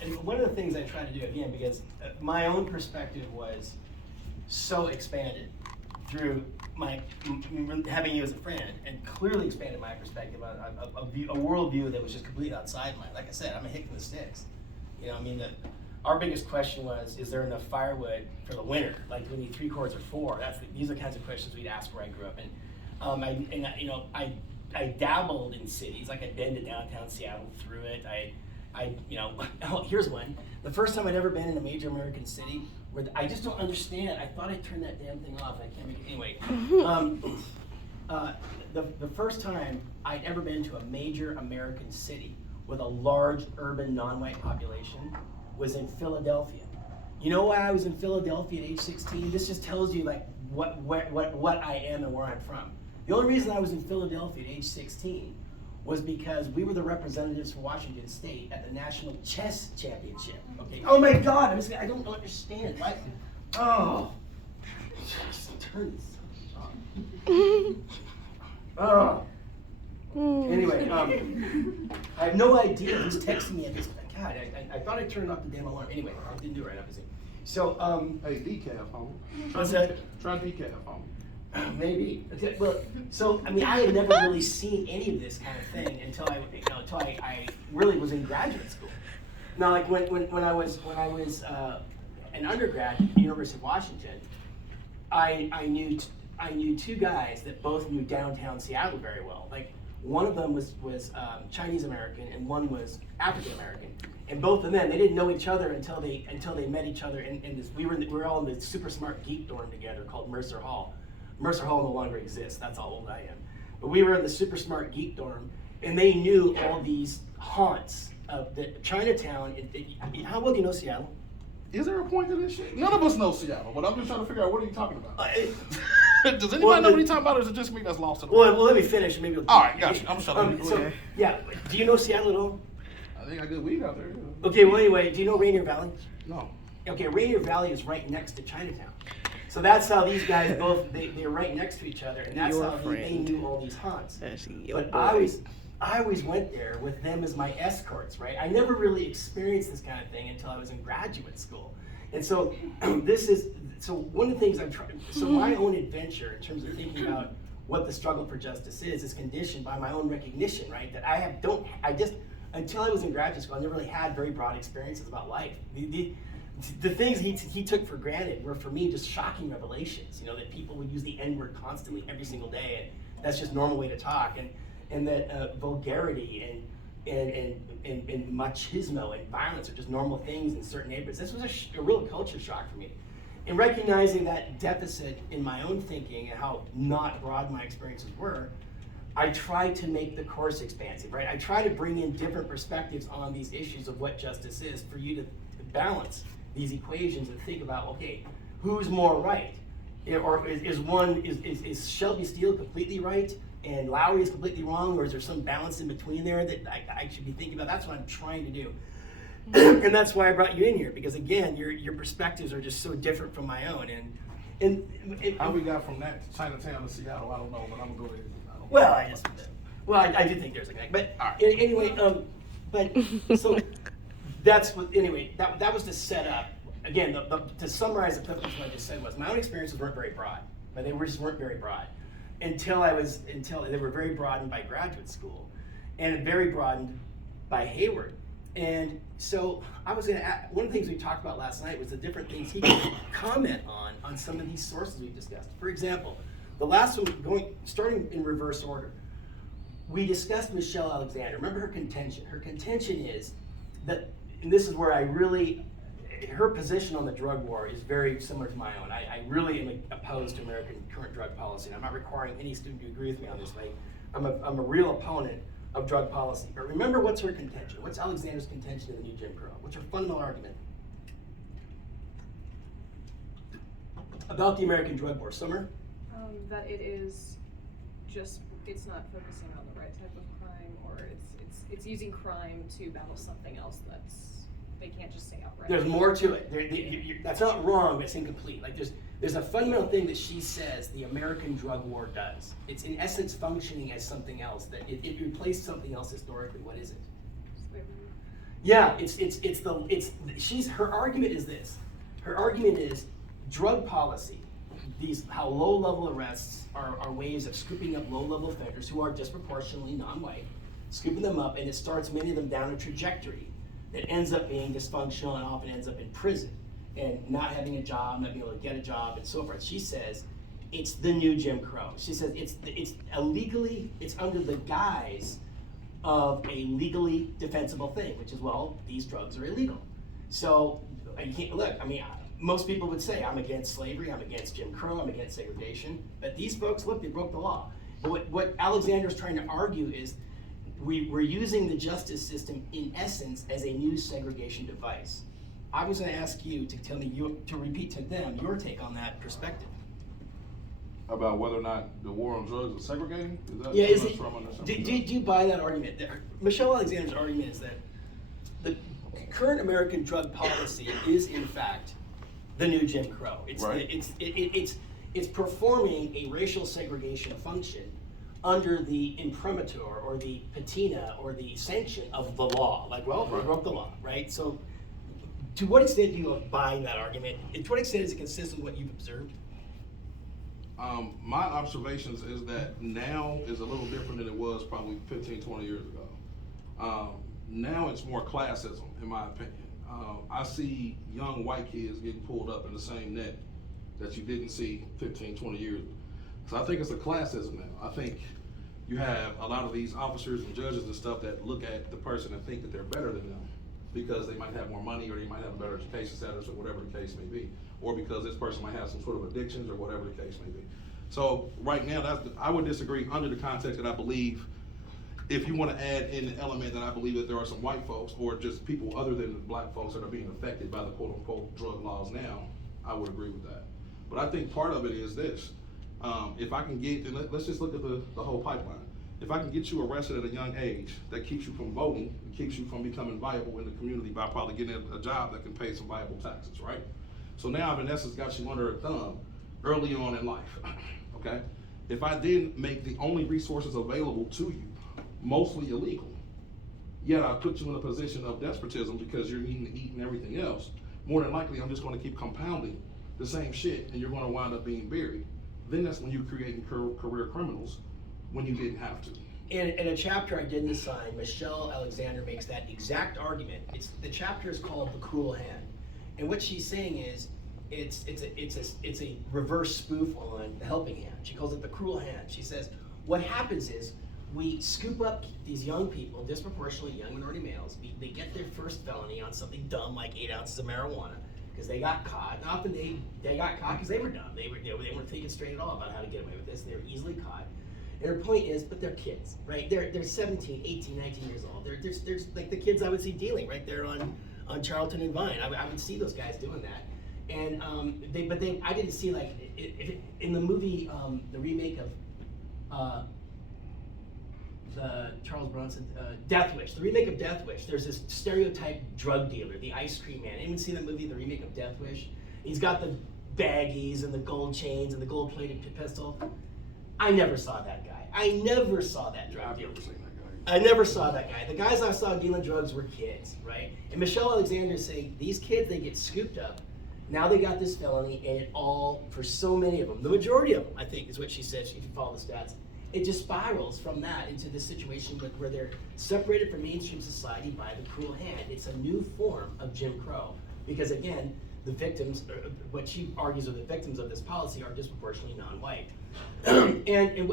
And one of the things I try to do, again, because my own perspective was so expanded through having you as a friend, and clearly expanded my perspective on a worldview that was just completely outside mine. Like I said, I'm a hick from the sticks. You know, I mean, our biggest question was, is there enough firewood for the winter? Like, do we need 3 quarts or 4? These are the kinds of questions we'd ask where I grew up. And I dabbled in cities. Like, I'd been to downtown Seattle through it. Here's one. The first time I'd ever been in a major American city, where I just don't understand. I thought I turned that damn thing off. I can't make it anyway. The first time I'd ever been to a major American city with a large urban non-white population was in Philadelphia. You know why I was in Philadelphia at age 16? This just tells you like what I am and where I'm from. The only reason I was in Philadelphia at age 16 was because we were the representatives for Washington State at the National Chess Championship. Okay. Oh my God! I don't understand. Why? Oh, just turn this off. Oh. Anyway, I have no idea who's texting me at this. God, I thought I turned off the damn alarm. Anyway, I didn't do it right, obviously. So, hey, decaf, homie. What's that? Try decaf, homie. Maybe. Okay, well, so I mean, I had never really seen any of this kind of thing until I really was in graduate school. Now, like when I was an undergrad at the University of Washington, I knew 2 guys that both knew downtown Seattle very well. Like, one of them was Chinese American and one was African American, and both of them, they didn't know each other until they met each other in this. We were all in the super smart geek dorm together called Mercer Hall. Mercer Hall no longer exists. That's how old I am. But we were in the super smart geek dorm, and they knew all these haunts of the Chinatown. How well do you know Seattle? Is there a point to this shit? None of us know Seattle, but I'm just trying to figure out, what are you talking about? Does anybody know what he's talking about, or is it just me that's lost in the well, let me finish. Maybe. All right, got you. I'm shut up. So, yeah, do you know Seattle at all? I think I got weed out there. Yeah. Okay, well, anyway, do you know Rainier Valley? No. Okay, Rainier Valley is right next to Chinatown. So that's how these guys they're right next to each other, and that's how they knew all these haunts. But I always went there with them as my escorts, right? I never really experienced this kind of thing until I was in graduate school. And so one of the things I'm trying, so my own adventure in terms of thinking about what the struggle for justice is conditioned by my own recognition, right? That until I was in graduate school, I never really had very broad experiences about life. The things he took for granted were for me just shocking revelations. You know, that people would use the N-word constantly every single day, and that's just normal way to talk, and that vulgarity and machismo and violence are just normal things in certain neighborhoods. This was a real culture shock for me. And recognizing that deficit in my own thinking and how not broad my experiences were, I tried to make the course expansive, right? I try to bring in different perspectives on these issues of what justice is for you to balance these equations and think about, okay, who's more right? Or is Shelby Steele completely right and Lowry is completely wrong, or is there some balance in between there that I should be thinking about? That's what I'm trying to do. And that's why I brought you in here, because again, your perspectives are just so different from my own. And How we got from that to Chinatown to Seattle, I don't know, but I'm gonna go ahead. I do think there's a connect. But All right. anyway, but so that's what. Anyway, that was to set up. Again, to summarize the purpose of what I just said was my own experiences weren't very broad, but they just weren't very broad until they were very broadened by graduate school, and very broadened by Hayward. And so I was going to ask, one of the things we talked about last night was the different things he could comment on some of these sources we discussed. For example, the last one, starting in reverse order, we discussed Michelle Alexander. Remember her contention? Her contention is that, and this is where her position on the drug war is very similar to my own. I really am opposed to American current drug policy, and I'm not requiring any student to agree with me on this. I'm a real opponent of drug policy. But remember, what's her contention? What's Alexander's contention in the new Jim Crow? What's her fundamental argument about the American drug war? Summer? That it's not focusing on the right type of crime, or it's using crime to battle something else they can't just say outright. There's more to it. That's not wrong, but it's incomplete. Like there's a fundamental thing that she says the American drug war does. It's in essence functioning as something else, that it replaced something else historically. What is it? Slavery. Yeah, her argument is this. Her argument is drug policy, how low-level arrests are ways of scooping up low-level offenders who are disproportionately non-white, scooping them up, and it starts many of them down a trajectory that ends up being dysfunctional and often ends up in prison and not having a job, not being able to get a job, and so forth. She says it's the new Jim Crow. She says it's under the guise of a legally defensible thing, which is, well, these drugs are illegal. So you can't look. I mean, most people would say I'm against slavery, I'm against Jim Crow, I'm against segregation. But these folks, look, they broke the law. But what Alexander's trying to argue is we're using the justice system in essence as a new segregation device. I was going to ask you to tell me, to repeat to them your take on that perspective. About whether or not the war on drugs is segregating? Do you buy that argument? Michelle Alexander's argument is that the current American drug policy is in fact the new Jim Crow. It's performing a racial segregation function under the imprimatur or the patina or the sanction of the law. Like, well, we broke the law, right? So to what extent do you buy that argument? And to what extent is it consistent with what you've observed? My observations is that now is a little different than it was probably 15, 20 years ago. Now it's more classism, in my opinion. I see young white kids getting pulled up in the same net that you didn't see 15, 20 years ago. So I think it's a classism now. I think you have a lot of these officers and judges and stuff that look at the person and think that they're better than them because they might have more money or they might have a better education status or whatever the case may be, or because this person might have some sort of addictions or whatever the case may be. So right now, I would disagree under the context that I believe if you want to add in the element that I believe that there are some white folks or just people other than the black folks that are being affected by the quote unquote drug laws now, I would agree with that. But I think part of it is this. If I can get, and let's just look at the whole pipeline. If I can get you arrested at a young age, that keeps you from voting, it keeps you from becoming viable in the community by probably getting a job that can pay some viable taxes, right? So now I've in essence got you under a thumb early on in life, okay? If I then make the only resources available to you mostly illegal, yet I put you in a position of despotism because you're eating everything else, more than likely I'm just gonna keep compounding the same shit and you're gonna wind up being buried. Then that's when you're creating career criminals when you didn't have to, in a chapter I didn't assign, Michelle Alexander makes that exact argument. The chapter is called "The Cruel Hand," and what she's saying is, it's a reverse spoof on the helping hand. She calls it the cruel hand. She says what happens is we scoop up these young people, disproportionately young minority males. They get their first felony on something dumb like 8 ounces of marijuana because they got caught. And often they got caught because they were dumb. They weren't thinking straight at all about how to get away with this. They were easily caught. And her point is, but they're kids, right? They're 17, 18, 19 years old. They're like the kids I would see dealing right there on Charlton and Vine. I would see those guys doing that. And I didn't see like in the movie, the remake of the Charles Bronson Death Wish. The remake of Death Wish. There's this stereotype drug dealer, the ice cream man. Anyone see that movie, the remake of Death Wish? He's got the baggies and the gold chains and the gold-plated pistol. I never saw that guy. I never saw that drug dealer. I've never seen that guy. I never saw that guy. The guys I saw dealing drugs were kids, right? And Michelle Alexander is saying these kids, they get scooped up. Now they got this felony, and it all, for so many of them, the majority of them, I think, is what she said. If you follow the stats, it just spirals from that into this situation where they're separated from mainstream society by the cruel hand. It's a new form of Jim Crow, because again, the victims, what she argues are the victims of this policy are disproportionately non-white. And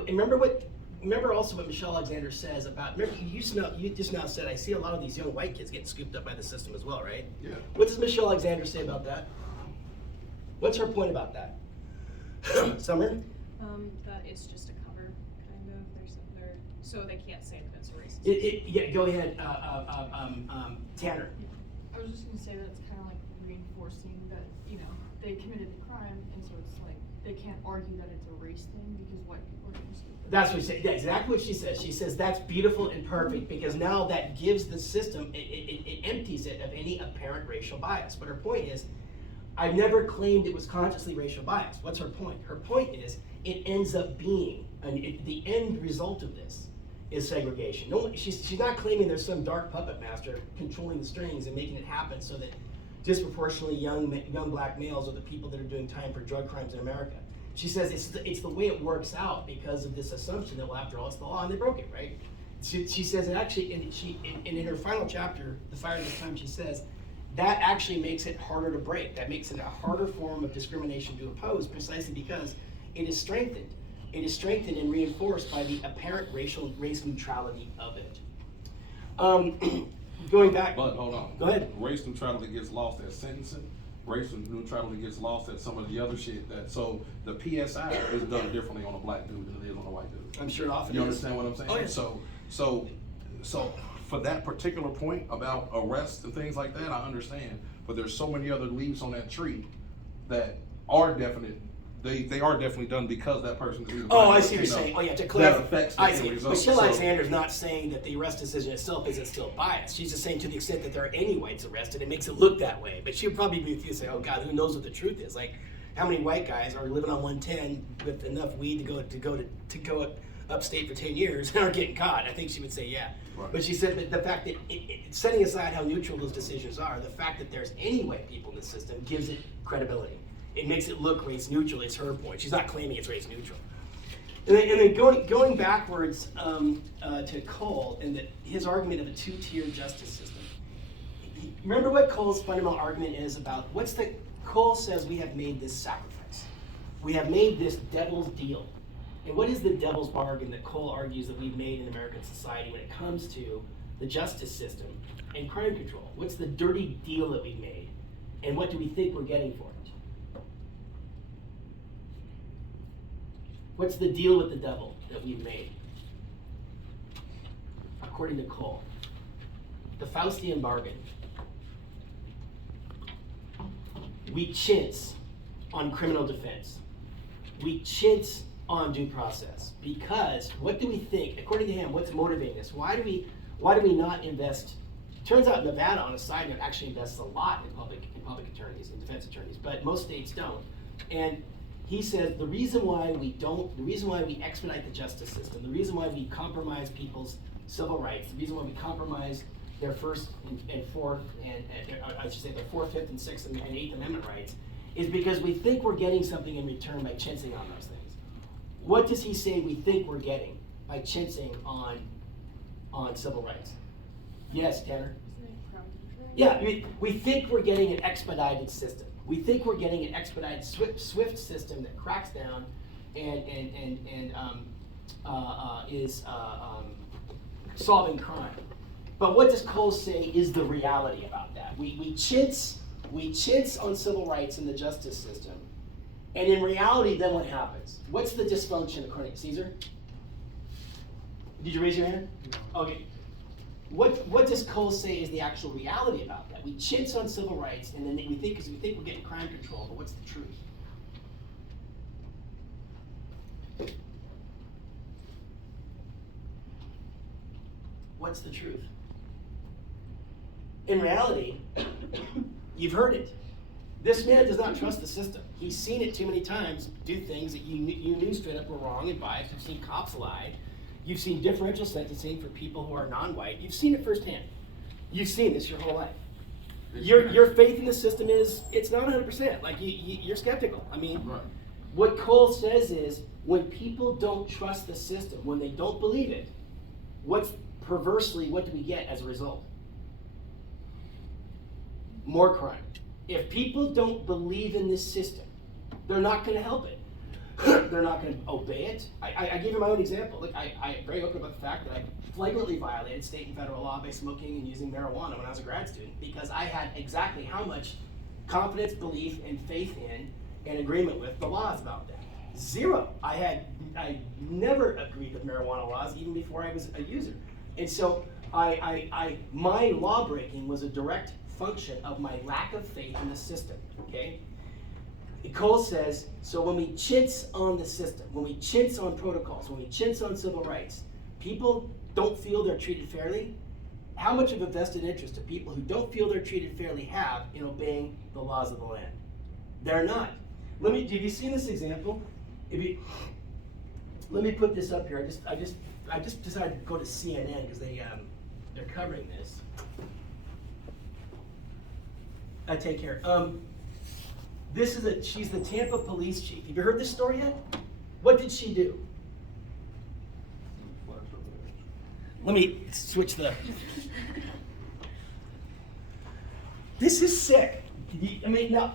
remember also what Michelle Alexander says about, remember, you just now said, I see a lot of these young white kids getting scooped up by the system as well, right? Yeah. What does Michelle Alexander say about that? What's her point about that? Summer? That it's just a cover, kind of. So they can't say that it's a racist. Yeah, go ahead, Tanner. I was just gonna say that it's kind of like reinforcing that, they committed the crime, and so it's like, they can't argue that it's a race thing because white people are gonna see it. That's what she said. That's exactly what she says. She says that's beautiful and perfect because now that gives the system, it empties it of any apparent racial bias. But her point is, I've never claimed it was consciously racial bias. What's her point? Her point is, it ends up being, the end result of this is segregation. No, she's not claiming there's some dark puppet master controlling the strings and making it happen so that disproportionately young black males are the people that are doing time for drug crimes in America. She says it's the way it works out because of this assumption that, well, after all, it's the law, and they broke it, right? She says it actually, and in her final chapter, The Fire This Time, she says, that actually makes it harder to break. That makes it a harder form of discrimination to oppose precisely because it is strengthened. It is strengthened and reinforced by the apparent race neutrality of it. Going back. But hold on. Go ahead. Race neutrality gets lost at sentencing. Race neutrality gets lost at some of the other shit so the PSI is done differently on a black dude than it is on a white dude. I'm sure often. You understand what I'm saying? Oh, yeah. So for that particular point about arrests and things like that, I understand. But there's so many other leaves on that tree that are definite. They are definitely done because that person is either Oh, black I or see what you're Latino. saying. Oh, yeah, to That clarify. affects the I end see. result. Michelle So- Alexander's not saying that the arrest decision itself isn't still biased. She's just saying to the extent that there are any whites arrested, it makes it look that way. But she'll probably be with you and say, oh God, who knows what the truth is? Like, how many white guys are living on 110 with enough weed to go upstate for 10 years and aren't getting caught? I think she would say yeah. Right. But she said that the fact that, setting aside how neutral those decisions are, the fact that there's any white people in the system gives it credibility. It makes it look race neutral, is her point. She's not claiming it's race neutral. And then going backwards to Cole and his argument of a two-tier justice system. Remember what Cole's fundamental argument is about Cole says we have made this sacrifice. We have made this devil's deal. And what is the devil's bargain that Cole argues that we've made in American society when it comes to the justice system and crime control? What's the dirty deal that we've made? And what do we think we're getting for it? What's the deal with the devil that we've made? According to Cole, the Faustian bargain. We chintz on criminal defense. We chintz on due process. Because what do we think, according to him, what's motivating this? Why do we not invest? Turns out Nevada, on a side note, actually invests a lot in public attorneys and defense attorneys, but most states don't. And he says the reason why we expedite the justice system, the reason why we compromise people's civil rights, the reason why we compromise their First and Fourth, and I should say their Fourth, Fifth, and Sixth, and Eighth Amendment rights, is because we think we're getting something in return by chintzing on those things. What does he say we think we're getting? by chintzing on civil rights. Yes, Tanner? Isn't it crowd control? Yeah, we think we're getting an expedited system. We think we're getting an expedited, swift system that cracks down and is solving crime. But what does Cole say is the reality about that? We chintz on civil rights in the justice system, and in reality, then what happens? What's the dysfunction according to Caesar? Did you raise your hand? Okay. What does Cole say is the actual reality about that? We chintz on civil rights, and then we think we're getting crime control, but what's the truth? What's the truth? In reality, you've heard it. This man does not trust the system. He's seen it too many times do things that you knew straight up were wrong and biased. You've seen cops lie. You've seen differential sentencing for people who are non-white. You've seen it firsthand. You've seen this your whole life. Your faith in the system it's not 100%. Like you're skeptical. I mean, Right. what Cole says is when people don't trust the system, when they don't believe it, what do we get as a result? More crime. If people don't believe in this system, they're not going to help it. They're not going to obey it. I gave you my own example. Look, I'm very open about the fact that I flagrantly violated state and federal law by smoking and using marijuana when I was a grad student because I had exactly how much confidence, belief, and faith in and agreement with the laws about that. Zero. I never agreed with marijuana laws even before I was a user. And so my law breaking was a direct function of my lack of faith in the system, okay? Cole says, so when we chintz on the system, when we chintz on protocols, when we chintz on civil rights, people don't feel they're treated fairly. How much of a vested interest do people who don't feel they're treated fairly have in obeying the laws of the land? They're not. Have you seen this example? Let me put this up here. I just decided to go to CNN because they're covering this. I take care. She's the Tampa police chief. Have you heard this story yet? What did she do? Let me switch This is sick. I mean, now,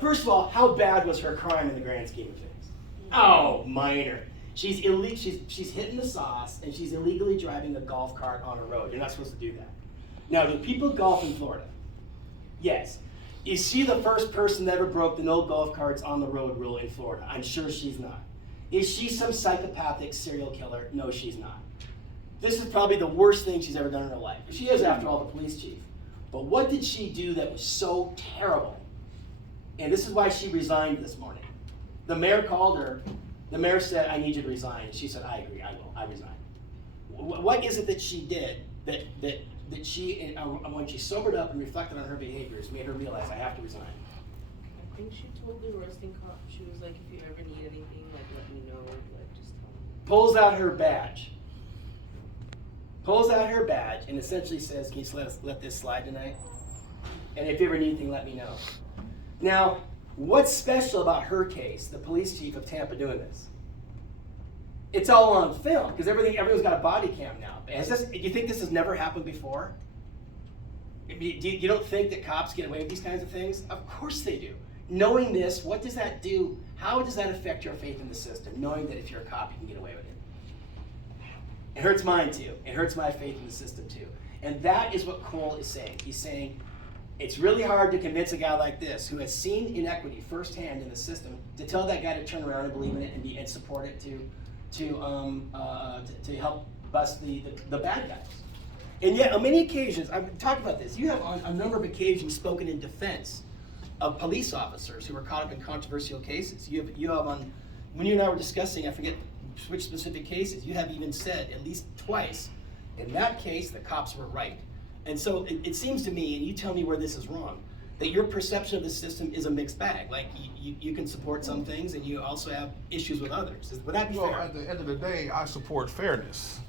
first of all, how bad was her crime in the grand scheme of things? Oh, minor. She's hitting the sauce, and she's illegally driving a golf cart on a road. You're not supposed to do that. Now, do people golf in Florida? Yes. Is she the first person that ever broke the no golf carts on the road rule in Florida? I'm sure she's not. Is she some psychopathic serial killer? No, she's not. This is probably the worst thing she's ever done in her life. She is, after all, the police chief. But what did she do that was so terrible? And this is why she resigned this morning. The mayor called her. The mayor said, I need you to resign. And she said, I agree, I will. I resign. What is it that she did that she, when she sobered up and reflected on her behaviors, made her realize, I have to resign? I think she told the arresting cop, she was like, if you ever need anything, like, let me know, like, just tell me. Pulls out her badge. Pulls out her badge and essentially says, can you let this slide tonight? And if you ever need anything, let me know. Now, what's special about her case, the police chief of Tampa doing this? It's all on film, because everyone's got a body cam now. Do you think this has never happened before? You don't think that cops get away with these kinds of things? Of course they do. Knowing this, what does that do? How does that affect your faith in the system, knowing that if you're a cop, you can get away with it? It hurts mine too. It hurts my faith in the system too. And that is what Cole is saying. He's saying, it's really hard to convince a guy like this, who has seen inequity firsthand in the system, to tell that guy to turn around and believe in it and support it to help bust the bad guys. And yet, on many occasions, I've talked about this, you have on a number of occasions spoken in defense of police officers who were caught up in controversial cases. You have on, when you and I were discussing, I forget which specific cases, you have even said at least twice, in that case, the cops were right. And so it seems to me, and you tell me where this is wrong, that your perception of the system is a mixed bag. Like you can support some things and you also have issues with others. Would that be Well, fair? at the end of the day, I support fairness.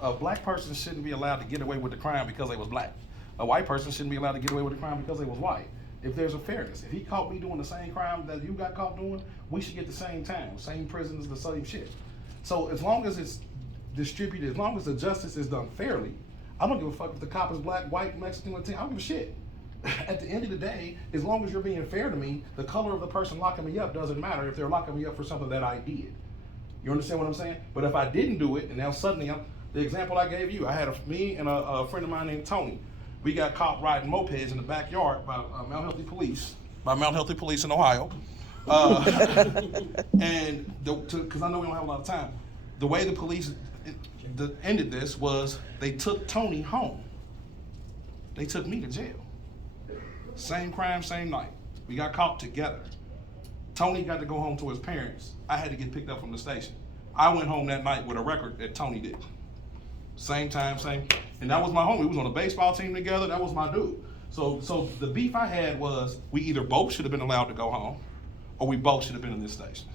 A black person shouldn't be allowed to get away with the crime because they was black. A white person shouldn't be allowed to get away with the crime because they was white. If there's a fairness, if he caught me doing the same crime that you got caught doing, we should get the same time, same prisons, the same shit. So as long as it's distributed, as long as the justice is done fairly, I don't give a fuck if the cop is black, white, Mexican, Latino. I don't give a shit. At the end of the day, as long as you're being fair to me, the color of the person locking me up doesn't matter if they're locking me up for something that I did. You understand what I'm saying? But if I didn't do it, and now suddenly, the example I gave you, I had me and a friend of mine named Tony. We got caught riding mopeds in the backyard by Mount Healthy Police in Ohio. And because I know we don't have a lot of time, the way the police ended this was they took Tony home. They took me to jail. Same crime, same night. We got caught together. Tony got to go home to his parents. I had to get picked up from the station. I went home that night with a record that Tony did. Same time, same. And that was my homie. We was on a baseball team together. That was my dude. So the beef I had was we either both should have been allowed to go home or we both should have been in this station.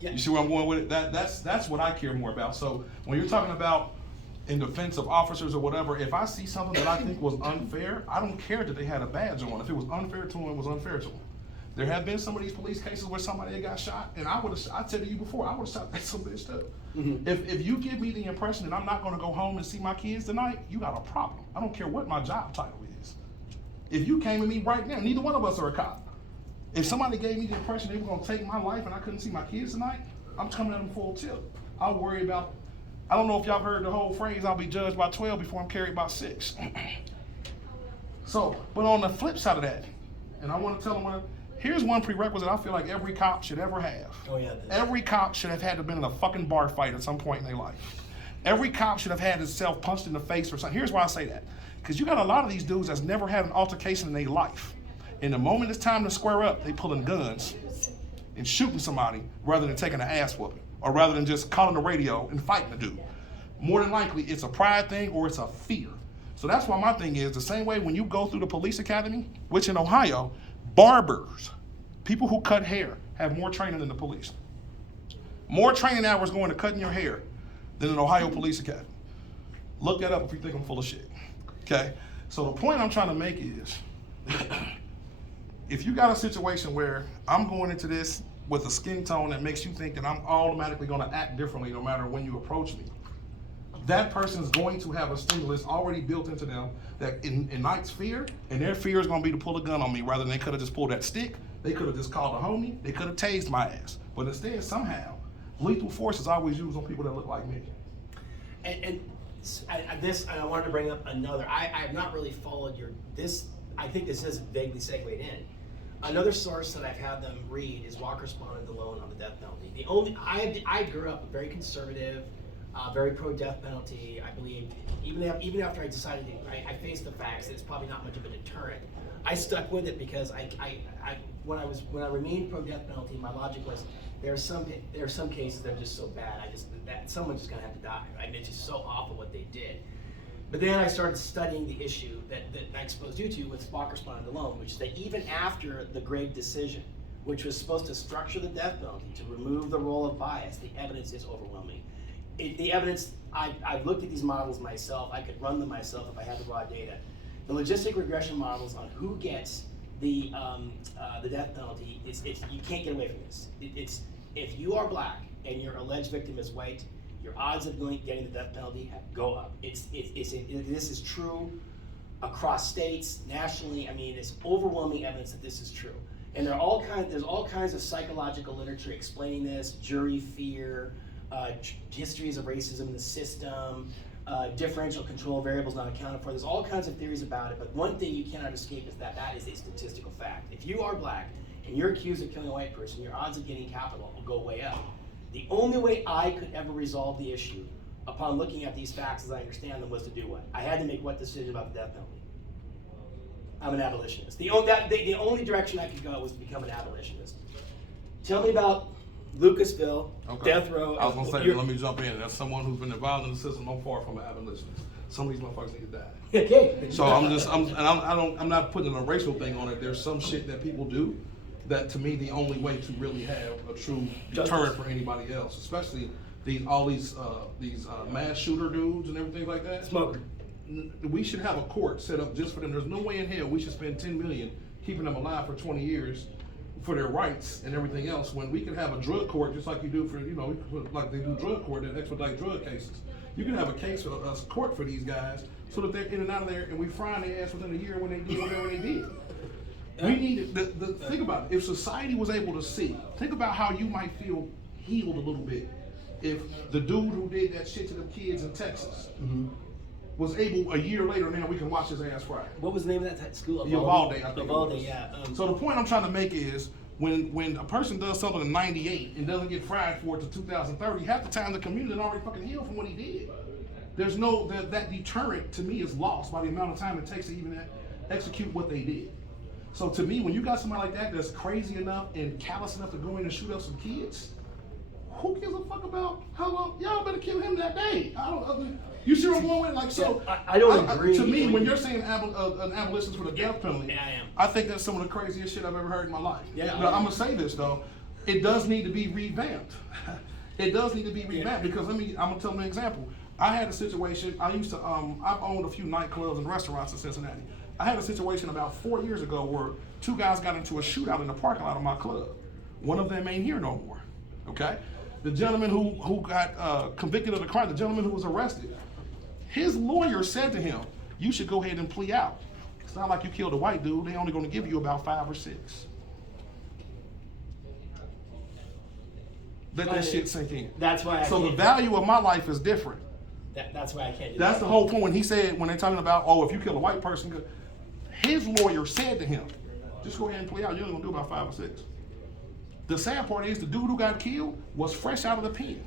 Yeah. You see where I'm going with it? That's what I care more about. So when you're talking about in defense of officers or whatever, if I see something that I think was unfair, I don't care that they had a badge on. If it was unfair to them, it was unfair to them. There have been some of these police cases where somebody got shot, and I said to you before, I would have shot that some bitch too. Mm-hmm. If you give me the impression that I'm not going to go home and see my kids tonight, you got a problem. I don't care what my job title is. If you came to me right now, neither one of us are a cop. If somebody gave me the impression they were going to take my life and I couldn't see my kids tonight, I'm coming at them full tilt. I'll worry about, I don't know if y'all heard the whole phrase, I'll be judged by 12 before I'm carried by 6. So, but on the flip side of that, and I want to tell them, here's one prerequisite I feel like every cop should ever have. Oh yeah. Every cop should have had to have been in a fucking bar fight at some point in their life. Every cop should have had himself punched in the face or something. Here's why I say that. Because you got a lot of these dudes that's never had an altercation in their life. And the moment it's time to square up, they pulling guns and shooting somebody rather than taking an ass whooping, or rather than just calling the radio and fighting the dude. More than likely, it's a pride thing or it's a fear. So that's why my thing is the same way when you go through the police academy, which in Ohio, barbers, people who cut hair, have more training than the police. More training hours going to cutting your hair than an Ohio police academy. Look that up if you think I'm full of shit. Okay? So the point I'm trying to make is, if you got a situation where I'm going into this with a skin tone that makes you think that I'm automatically going to act differently no matter when you approach me, that person's going to have a stimulus already built into them that ignites fear, and their fear is going to be to pull a gun on me rather than they could have just pulled that stick, they could have just called a homie, they could have tased my ass. But instead, somehow, lethal force is always used on people that look like me. And I wanted to bring up another. I have not really followed this. I think this is vaguely segued in. Another source that I've had them read is Walker Spawn alone on the death penalty. I grew up very conservative, very pro death penalty. I believe even after I decided I faced the facts that it's probably not much of a deterrent. I stuck with it because when I remained pro death penalty, my logic was there are some cases that are just so bad. Someone's just gonna have to die. Right? It's just so awful what they did. But then I started studying the issue that I exposed you to with Walker Spawn alone, which is that even after the Gregg decision, which was supposed to structure the death penalty to remove the role of bias, the evidence is overwhelming. The evidence, I've looked at these models myself. I could run them myself if I had the raw data. The logistic regression models on who gets the death penalty, you can't get away from this. It's if you are black and your alleged victim is white, your odds of getting the death penalty go up. This is true across states, nationally. I mean, it's overwhelming evidence that this is true. And there's all kinds of psychological literature explaining this: jury fear, histories of racism in the system, differential control variables not accounted for. There's all kinds of theories about it, but one thing you cannot escape is that is a statistical fact. If you are black and you're accused of killing a white person, your odds of getting capital will go way up. The only way I could ever resolve the issue, upon looking at these facts as I understand them, was to do what? I had to make what decision about the death penalty? I'm an abolitionist. The only direction I could go was to become an abolitionist. Tell me about Lucasville, Okay. death row. I was gonna say, let me jump in. As someone who's been involved in the system, I'm far from an abolitionist. Some of these motherfuckers need to die. Okay. So I'm not putting a racial thing on it. There's some shit that people do that, to me, the only way to really have a true deterrent for anybody else, especially all these mass shooter dudes and everything like that. Smoker. We should have a court set up just for them. There's no way in hell we should spend $10 million keeping them alive for 20 years for their rights and everything else when we can have a drug court just like you do for, you know, like they do drug court and expedite drug cases. You can have a case for a court for these guys so that they're in and out of there and we frying their ass within a year when they did whatever they did. We need the think about it. If society was able to see, think about how you might feel healed a little bit if the dude who did that shit to the kids in Texas was able a year later. Now we can watch his ass fry. What was the name of that school? Uvalde, I think. Uvalde, it was. yeah. So the point I'm trying to make is when a person does something in '98 and doesn't get fried for it to 2030, half the time the community had already fucking healed from what he did. There's no that deterrent to me is lost by the amount of time it takes to even execute what they did. So to me, when you got somebody like that that's crazy enough and callous enough to go in and shoot up some kids, who gives a fuck about how long? Y'all better kill him that day. You see what I'm going with? Like, so I don't agree. To me, when you're saying an abolitionist for the death penalty, Yeah, I am. I think that's some of the craziest shit I've ever heard in my life. Yeah, Now, I'm gonna say this though, it does need to be revamped. It does need to be revamped because I'm gonna tell them an example. I had a situation. I used to I've owned a few nightclubs and restaurants in Cincinnati. I had a situation about 4 years ago where two guys got into a shootout in the parking lot of my club. One of them ain't here no more. Okay, the gentleman who got convicted of the crime, the gentleman who was arrested, his lawyer said to him, "You should go ahead and plea out. It's not like you killed a white dude. They're only going to give you about 5 or 6." Let that shit sink in. That's why. So the value of my life is different. That's why I can't do That's that. the whole point. When he said, when they're talking about, oh, if you kill a white person, his lawyer said to him, just go ahead and plea out. You're only going to do about 5 or 6. The sad part is the dude who got killed was fresh out of the pen.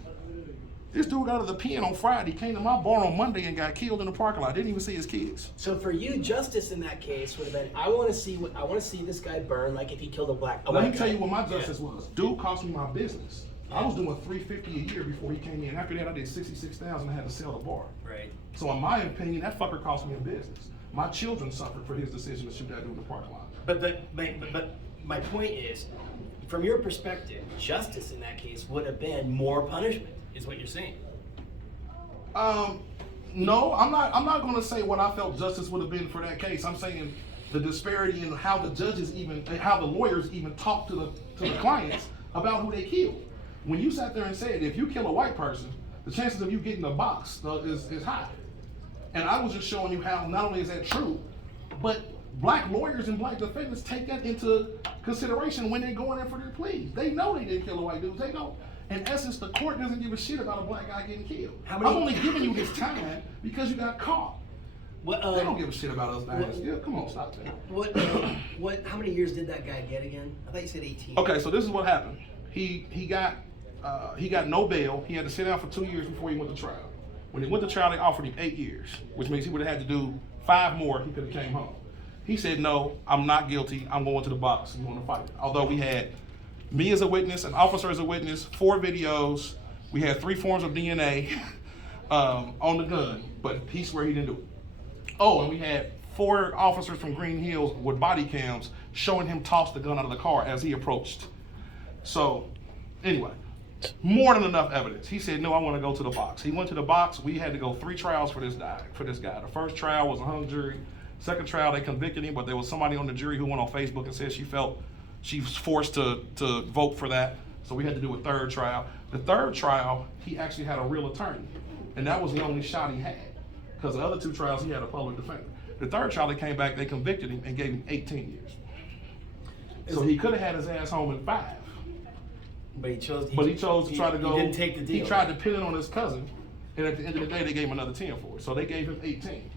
This dude got out of the pen on Friday, came to my bar on Monday and got killed in the parking lot. Didn't even see his kids. So for you, justice in that case would have been, I want to see this guy burn like if he killed a Let white me guy. tell you what my justice was. Dude cost me my business. I was doing $350 a year before he came in. After that, I did $66,000. I had to sell the bar. Right. So in my opinion, that fucker cost me a business. My children suffered for his decision to shoot that dude in the parking lot. But my point is, from your perspective, justice in that case would have been more punishment, is what you're saying. No, I'm not going to say what I felt justice would have been for that case. I'm saying the disparity in how the judges how the lawyers even talk to the clients about who they killed. When you sat there and said, if you kill a white person, the chances of you getting a box is high. And I was just showing you how not only is that true, but black lawyers and black defendants take that into consideration when they go in there for their pleas. They know they didn't kill a white dude. They know. In essence, the court doesn't give a shit about a black guy getting killed. I'm only giving you this time because you got caught. They don't give a shit about us guys. Yeah, come on, stop that. How many years did that guy get again? I thought you said 18. Okay, so this is what happened. He got no bail. He had to sit down for 2 years before he went to trial. When he went to trial, they offered him 8 years, which means he would have had to do 5 more. He could have came home. He said, "No, I'm not guilty. I'm going to the box. I'm going to fight." Although we had me as a witness, an officer as a witness, 4 videos. We had 3 forms of DNA on the gun, but he swear he didn't do it. Oh, and we had 4 officers from Green Hills with body cams showing him toss the gun out of the car as he approached. So, anyway, more than enough evidence. He said, "No, I want to go to the box." He went to the box. We had to go 3 trials for this guy. The first trial was a hung jury. Second trial, they convicted him, but there was somebody on the jury who went on Facebook and said she felt she was forced to vote for that. So we had to do a 3rd trial. The 3rd trial, he actually had a real attorney, and that was the only shot he had, because the other 2 trials he had a public defender. The 3rd trial, they came back, they convicted him and gave him 18 years. So he could have had his ass home in 5. But he chose to try to go. He didn't take the deal. He tried to pin it on his cousin, and at the end of the day, they gave him another 10 for it. So they gave him 18.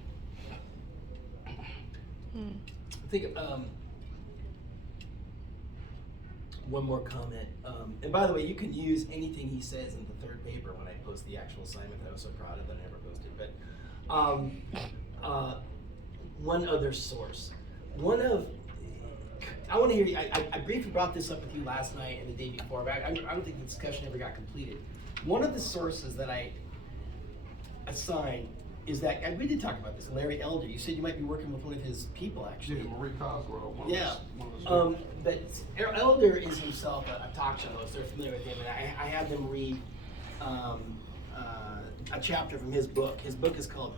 I think one more comment. And by the way, you can use anything he says in the 3rd paper when I post the actual assignment that I was so proud of that I never posted. But one other source. I want to hear you. I briefly brought this up with you last night and the day before, but I don't think the discussion ever got completed. One of the sources that I assigned is that, and we did talk about this, Larry Elder. You said you might be working with one of his people, actually. Yeah, Marie Cosgrove. But Elder is himself a talk show host. They're familiar with him, and I had them read a chapter from his book. His book is called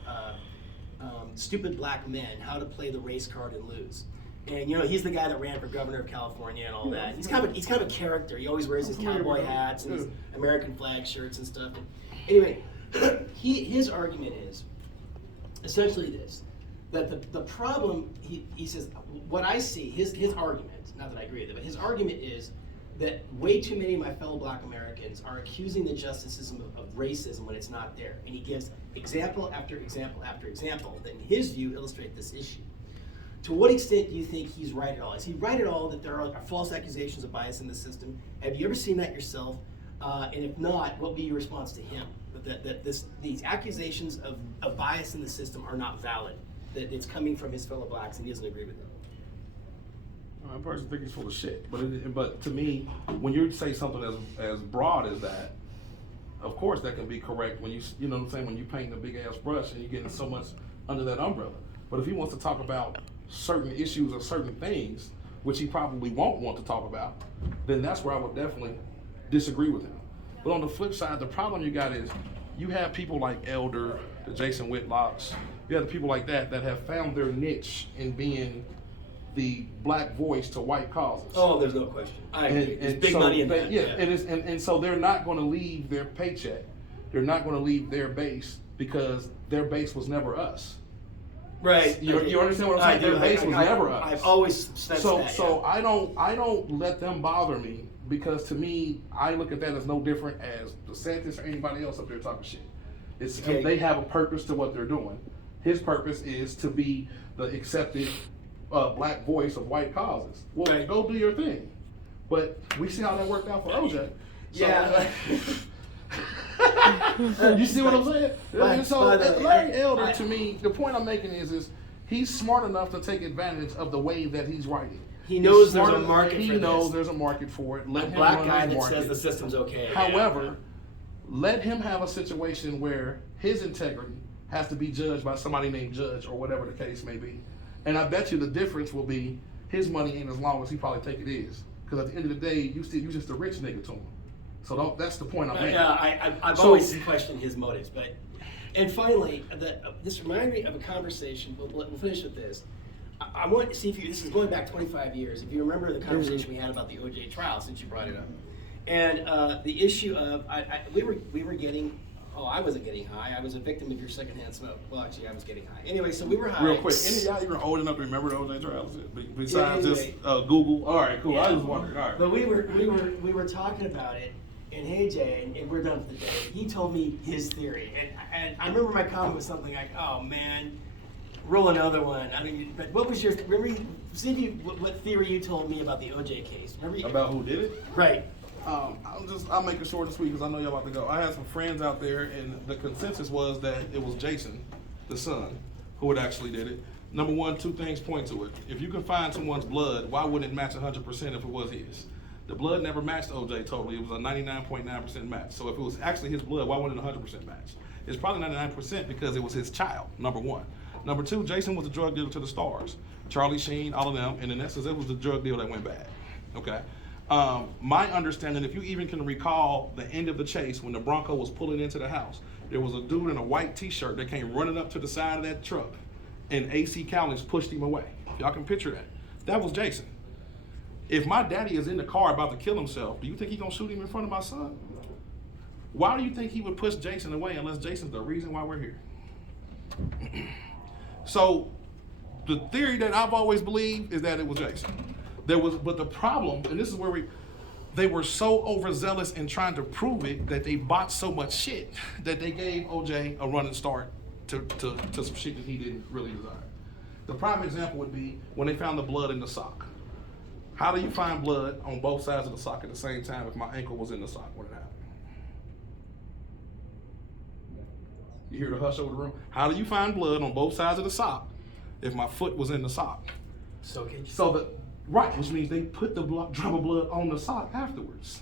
Stupid Black Men, How to Play the Race Card and Lose. And he's the guy that ran for governor of California and all that. He's kind of a character. He always wears his cowboy hats and his American flag shirts and stuff. And anyway, his argument is essentially this: that the problem, he says, what I see, his argument, not that I agree with it, but his argument is that way too many of my fellow Black Americans are accusing the justice system of racism when it's not there. And he gives example after example after example that in his view illustrate this issue. To what extent do you think he's right at all? Is he right at all that there are false accusations of bias in the system? Have you ever seen that yourself? And if not, what would be your response to him? That these accusations of bias in the system are not valid, that it's coming from his fellow Blacks and he doesn't agree with them? I personally think he's full of shit. But to me, when you say something as broad as that, of course that can be correct when you know what I'm saying, when you paint a big ass brush and you're getting so much under that umbrella. But if he wants to talk about certain issues or certain things, which he probably won't want to talk about, then that's where I would definitely disagree with him. But on the flip side, the problem you got is you have people like Elder, the Jason Whitlocks, you have the people like that have found their niche in being the Black voice to white causes. Oh, there's no question. I agree. There's big so money in that. Yeah, and so they're not going to leave their paycheck. They're not going to leave their base because their base was never us. Right. You understand what I'm saying? Their base was never us. I've always sensed that. So I don't let them bother me, because to me, I look at that as no different as DeSantis or anybody else up there talking shit. It's Okay. They have a purpose to what they're doing. His purpose is to be the accepted Black voice of white causes. Well, Right. go do your thing. But we see how that worked out for OJ. So, Yeah. you see what I'm saying? But- So but, Larry Elder, to me, the point I'm making is he's smart enough to take advantage of the wave that he's riding. He knows He's there's smart a enough- market He for knows this. there's a market for it. Let A him Black run guy his that market. says the system's okay. However, let him have a situation where his integrity has to be judged by somebody named Judge or whatever the case may be. And I bet you the difference will be his money ain't as long as he probably think it is. Because at the end of the day, you just a rich nigga to him. So that's the point I'm making. Yeah, I've So- always questioned his motives, but. And finally, this reminded me of a conversation. We'll finish with this. I want to see if this is going back 25 years. If you remember the conversation we had about the OJ trial, since you brought it up, and the issue of we were getting. Oh, I wasn't getting high. I was a victim of your secondhand smoke. Well, actually, I was getting high. Anyway, so we were high. Real quick, any of y'all even old enough to remember the OJ trials? Besides Yeah, just anyway. Google. All right, cool. Yeah. I was wondering. All right. But we were talking about it, and hey Jay, and we're done for the day. He told me his theory, and I remember my comment was something like, "Oh man, roll another one." I mean, but what was your? Remember, what theory you told me about the OJ case? Remember? About who did it? Right. I'll make it short and sweet because I know y'all about to go. I had some friends out there, and the consensus was that it was Jason, the son, who had actually did it. Number one, two things point to it. If you can find someone's blood, why wouldn't it match 100% if it was his? The blood never matched OJ totally. It was a 99.9% match. So if it was actually his blood, why wouldn't it 100% match? It's probably 99% because it was his child, number one. Number two, Jason was a drug dealer to the stars. Charlie Sheen, all of them, and in essence, it was the drug deal that went bad, okay? My understanding, if you even can recall the end of the chase when the Bronco was pulling into the house, there was a dude in a white t-shirt that came running up to the side of that truck, and AC Cowlings pushed him away. Y'all can picture that. That was Jason. If my daddy is in the car about to kill himself, do you think he's gonna shoot him in front of my son? Why do you think he would push Jason away unless Jason's the reason why we're here? So the theory that I've always believed is that it was Jason. But the problem, and this is where they were so overzealous in trying to prove it that they bought so much shit that they gave OJ a running start to some shit that he didn't really desire. The prime example would be when they found the blood in the sock. How do you find blood on both sides of the sock at the same time if my ankle was in the sock? What happened? You hear the hush over the room? How do you find blood on both sides of the sock if my foot was in the sock? Right, which means they put the drop of blood on the sock afterwards.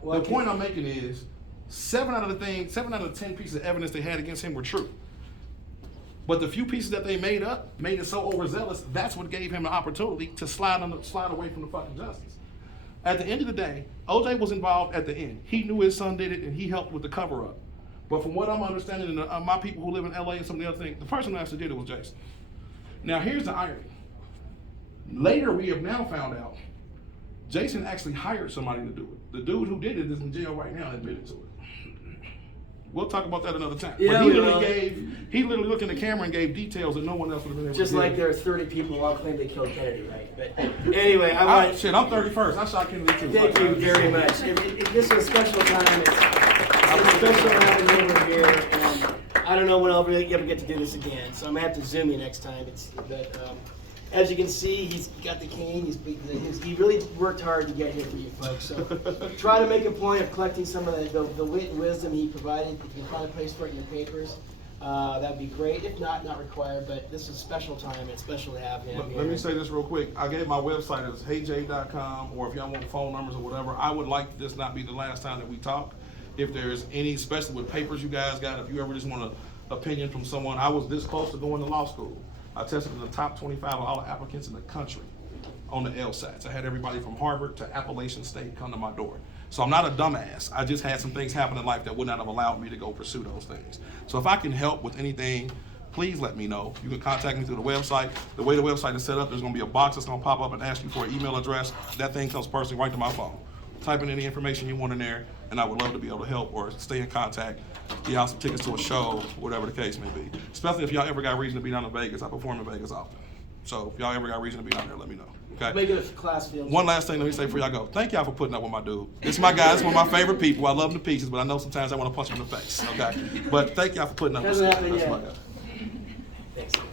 Well, the point I'm making is 7 out of the 10 pieces of evidence they had against him were true. But the few pieces that they made up made it so overzealous, that's what gave him the opportunity to slide away from the fucking justice. At the end of the day, OJ was involved at the end. He knew his son did it and he helped with the cover up. But from what I'm understanding, and my people who live in LA and some of the other things, the person who actually did it was Jason. Now here's the irony. Later, we have now found out Jason actually hired somebody to do it. The dude who did it is in jail right now and admitted to it. We'll talk about that another time. Yeah, but we he will. literally looked in the camera and gave details that no one else would have been able Just to like give. there are 30 people who all claim they killed Kennedy, right? But anyway, I want. Shit, I'm 31st. I shot Kennedy too. Thank you very much. This is a special time. It's special having you over here, and I don't know when I'll ever get to do this again. So I'm gonna have to zoom you next time. As you can see, he's got the cane. He really worked hard to get here for you folks. So try to make a point of collecting some of the wit and wisdom he provided. If you can find a place for it in your papers, that'd be great. If not, not required. But this is a special time. It's special to have him here. Let me say this real quick. I gave my website as heyjay.com, or if y'all want phone numbers or whatever, I would like this not be the last time that we talk. If there's any, especially with papers you guys got, if you ever just want an opinion from someone, I was this close to going to law school. I tested in the top 25 of all the applicants in the country on the LSATs. I had everybody from Harvard to Appalachian State come to my door. So I'm not a dumbass. I just had some things happen in life that would not have allowed me to go pursue those things. So if I can help with anything, please let me know. You can contact me through the website. The way the website is set up, there's gonna be a box that's gonna pop up and ask you for an email address. That thing comes personally right to my phone. Type in any information you want in there, and I would love to be able to help or stay in contact, get out some tickets to a show, whatever the case may be. Especially if y'all ever got reason to be down in Vegas. I perform in Vegas often. So if y'all ever got reason to be down there, let me know. Okay? Make it a class field. One last thing let me say before y'all go. Thank y'all for putting up with my dude. This is my guy. This is one of my favorite people. I love him to pieces, but I know sometimes I want to punch him in the face. Okay? But thank y'all for putting up with Hasn't me. happened That's yet. my guy. Thanks.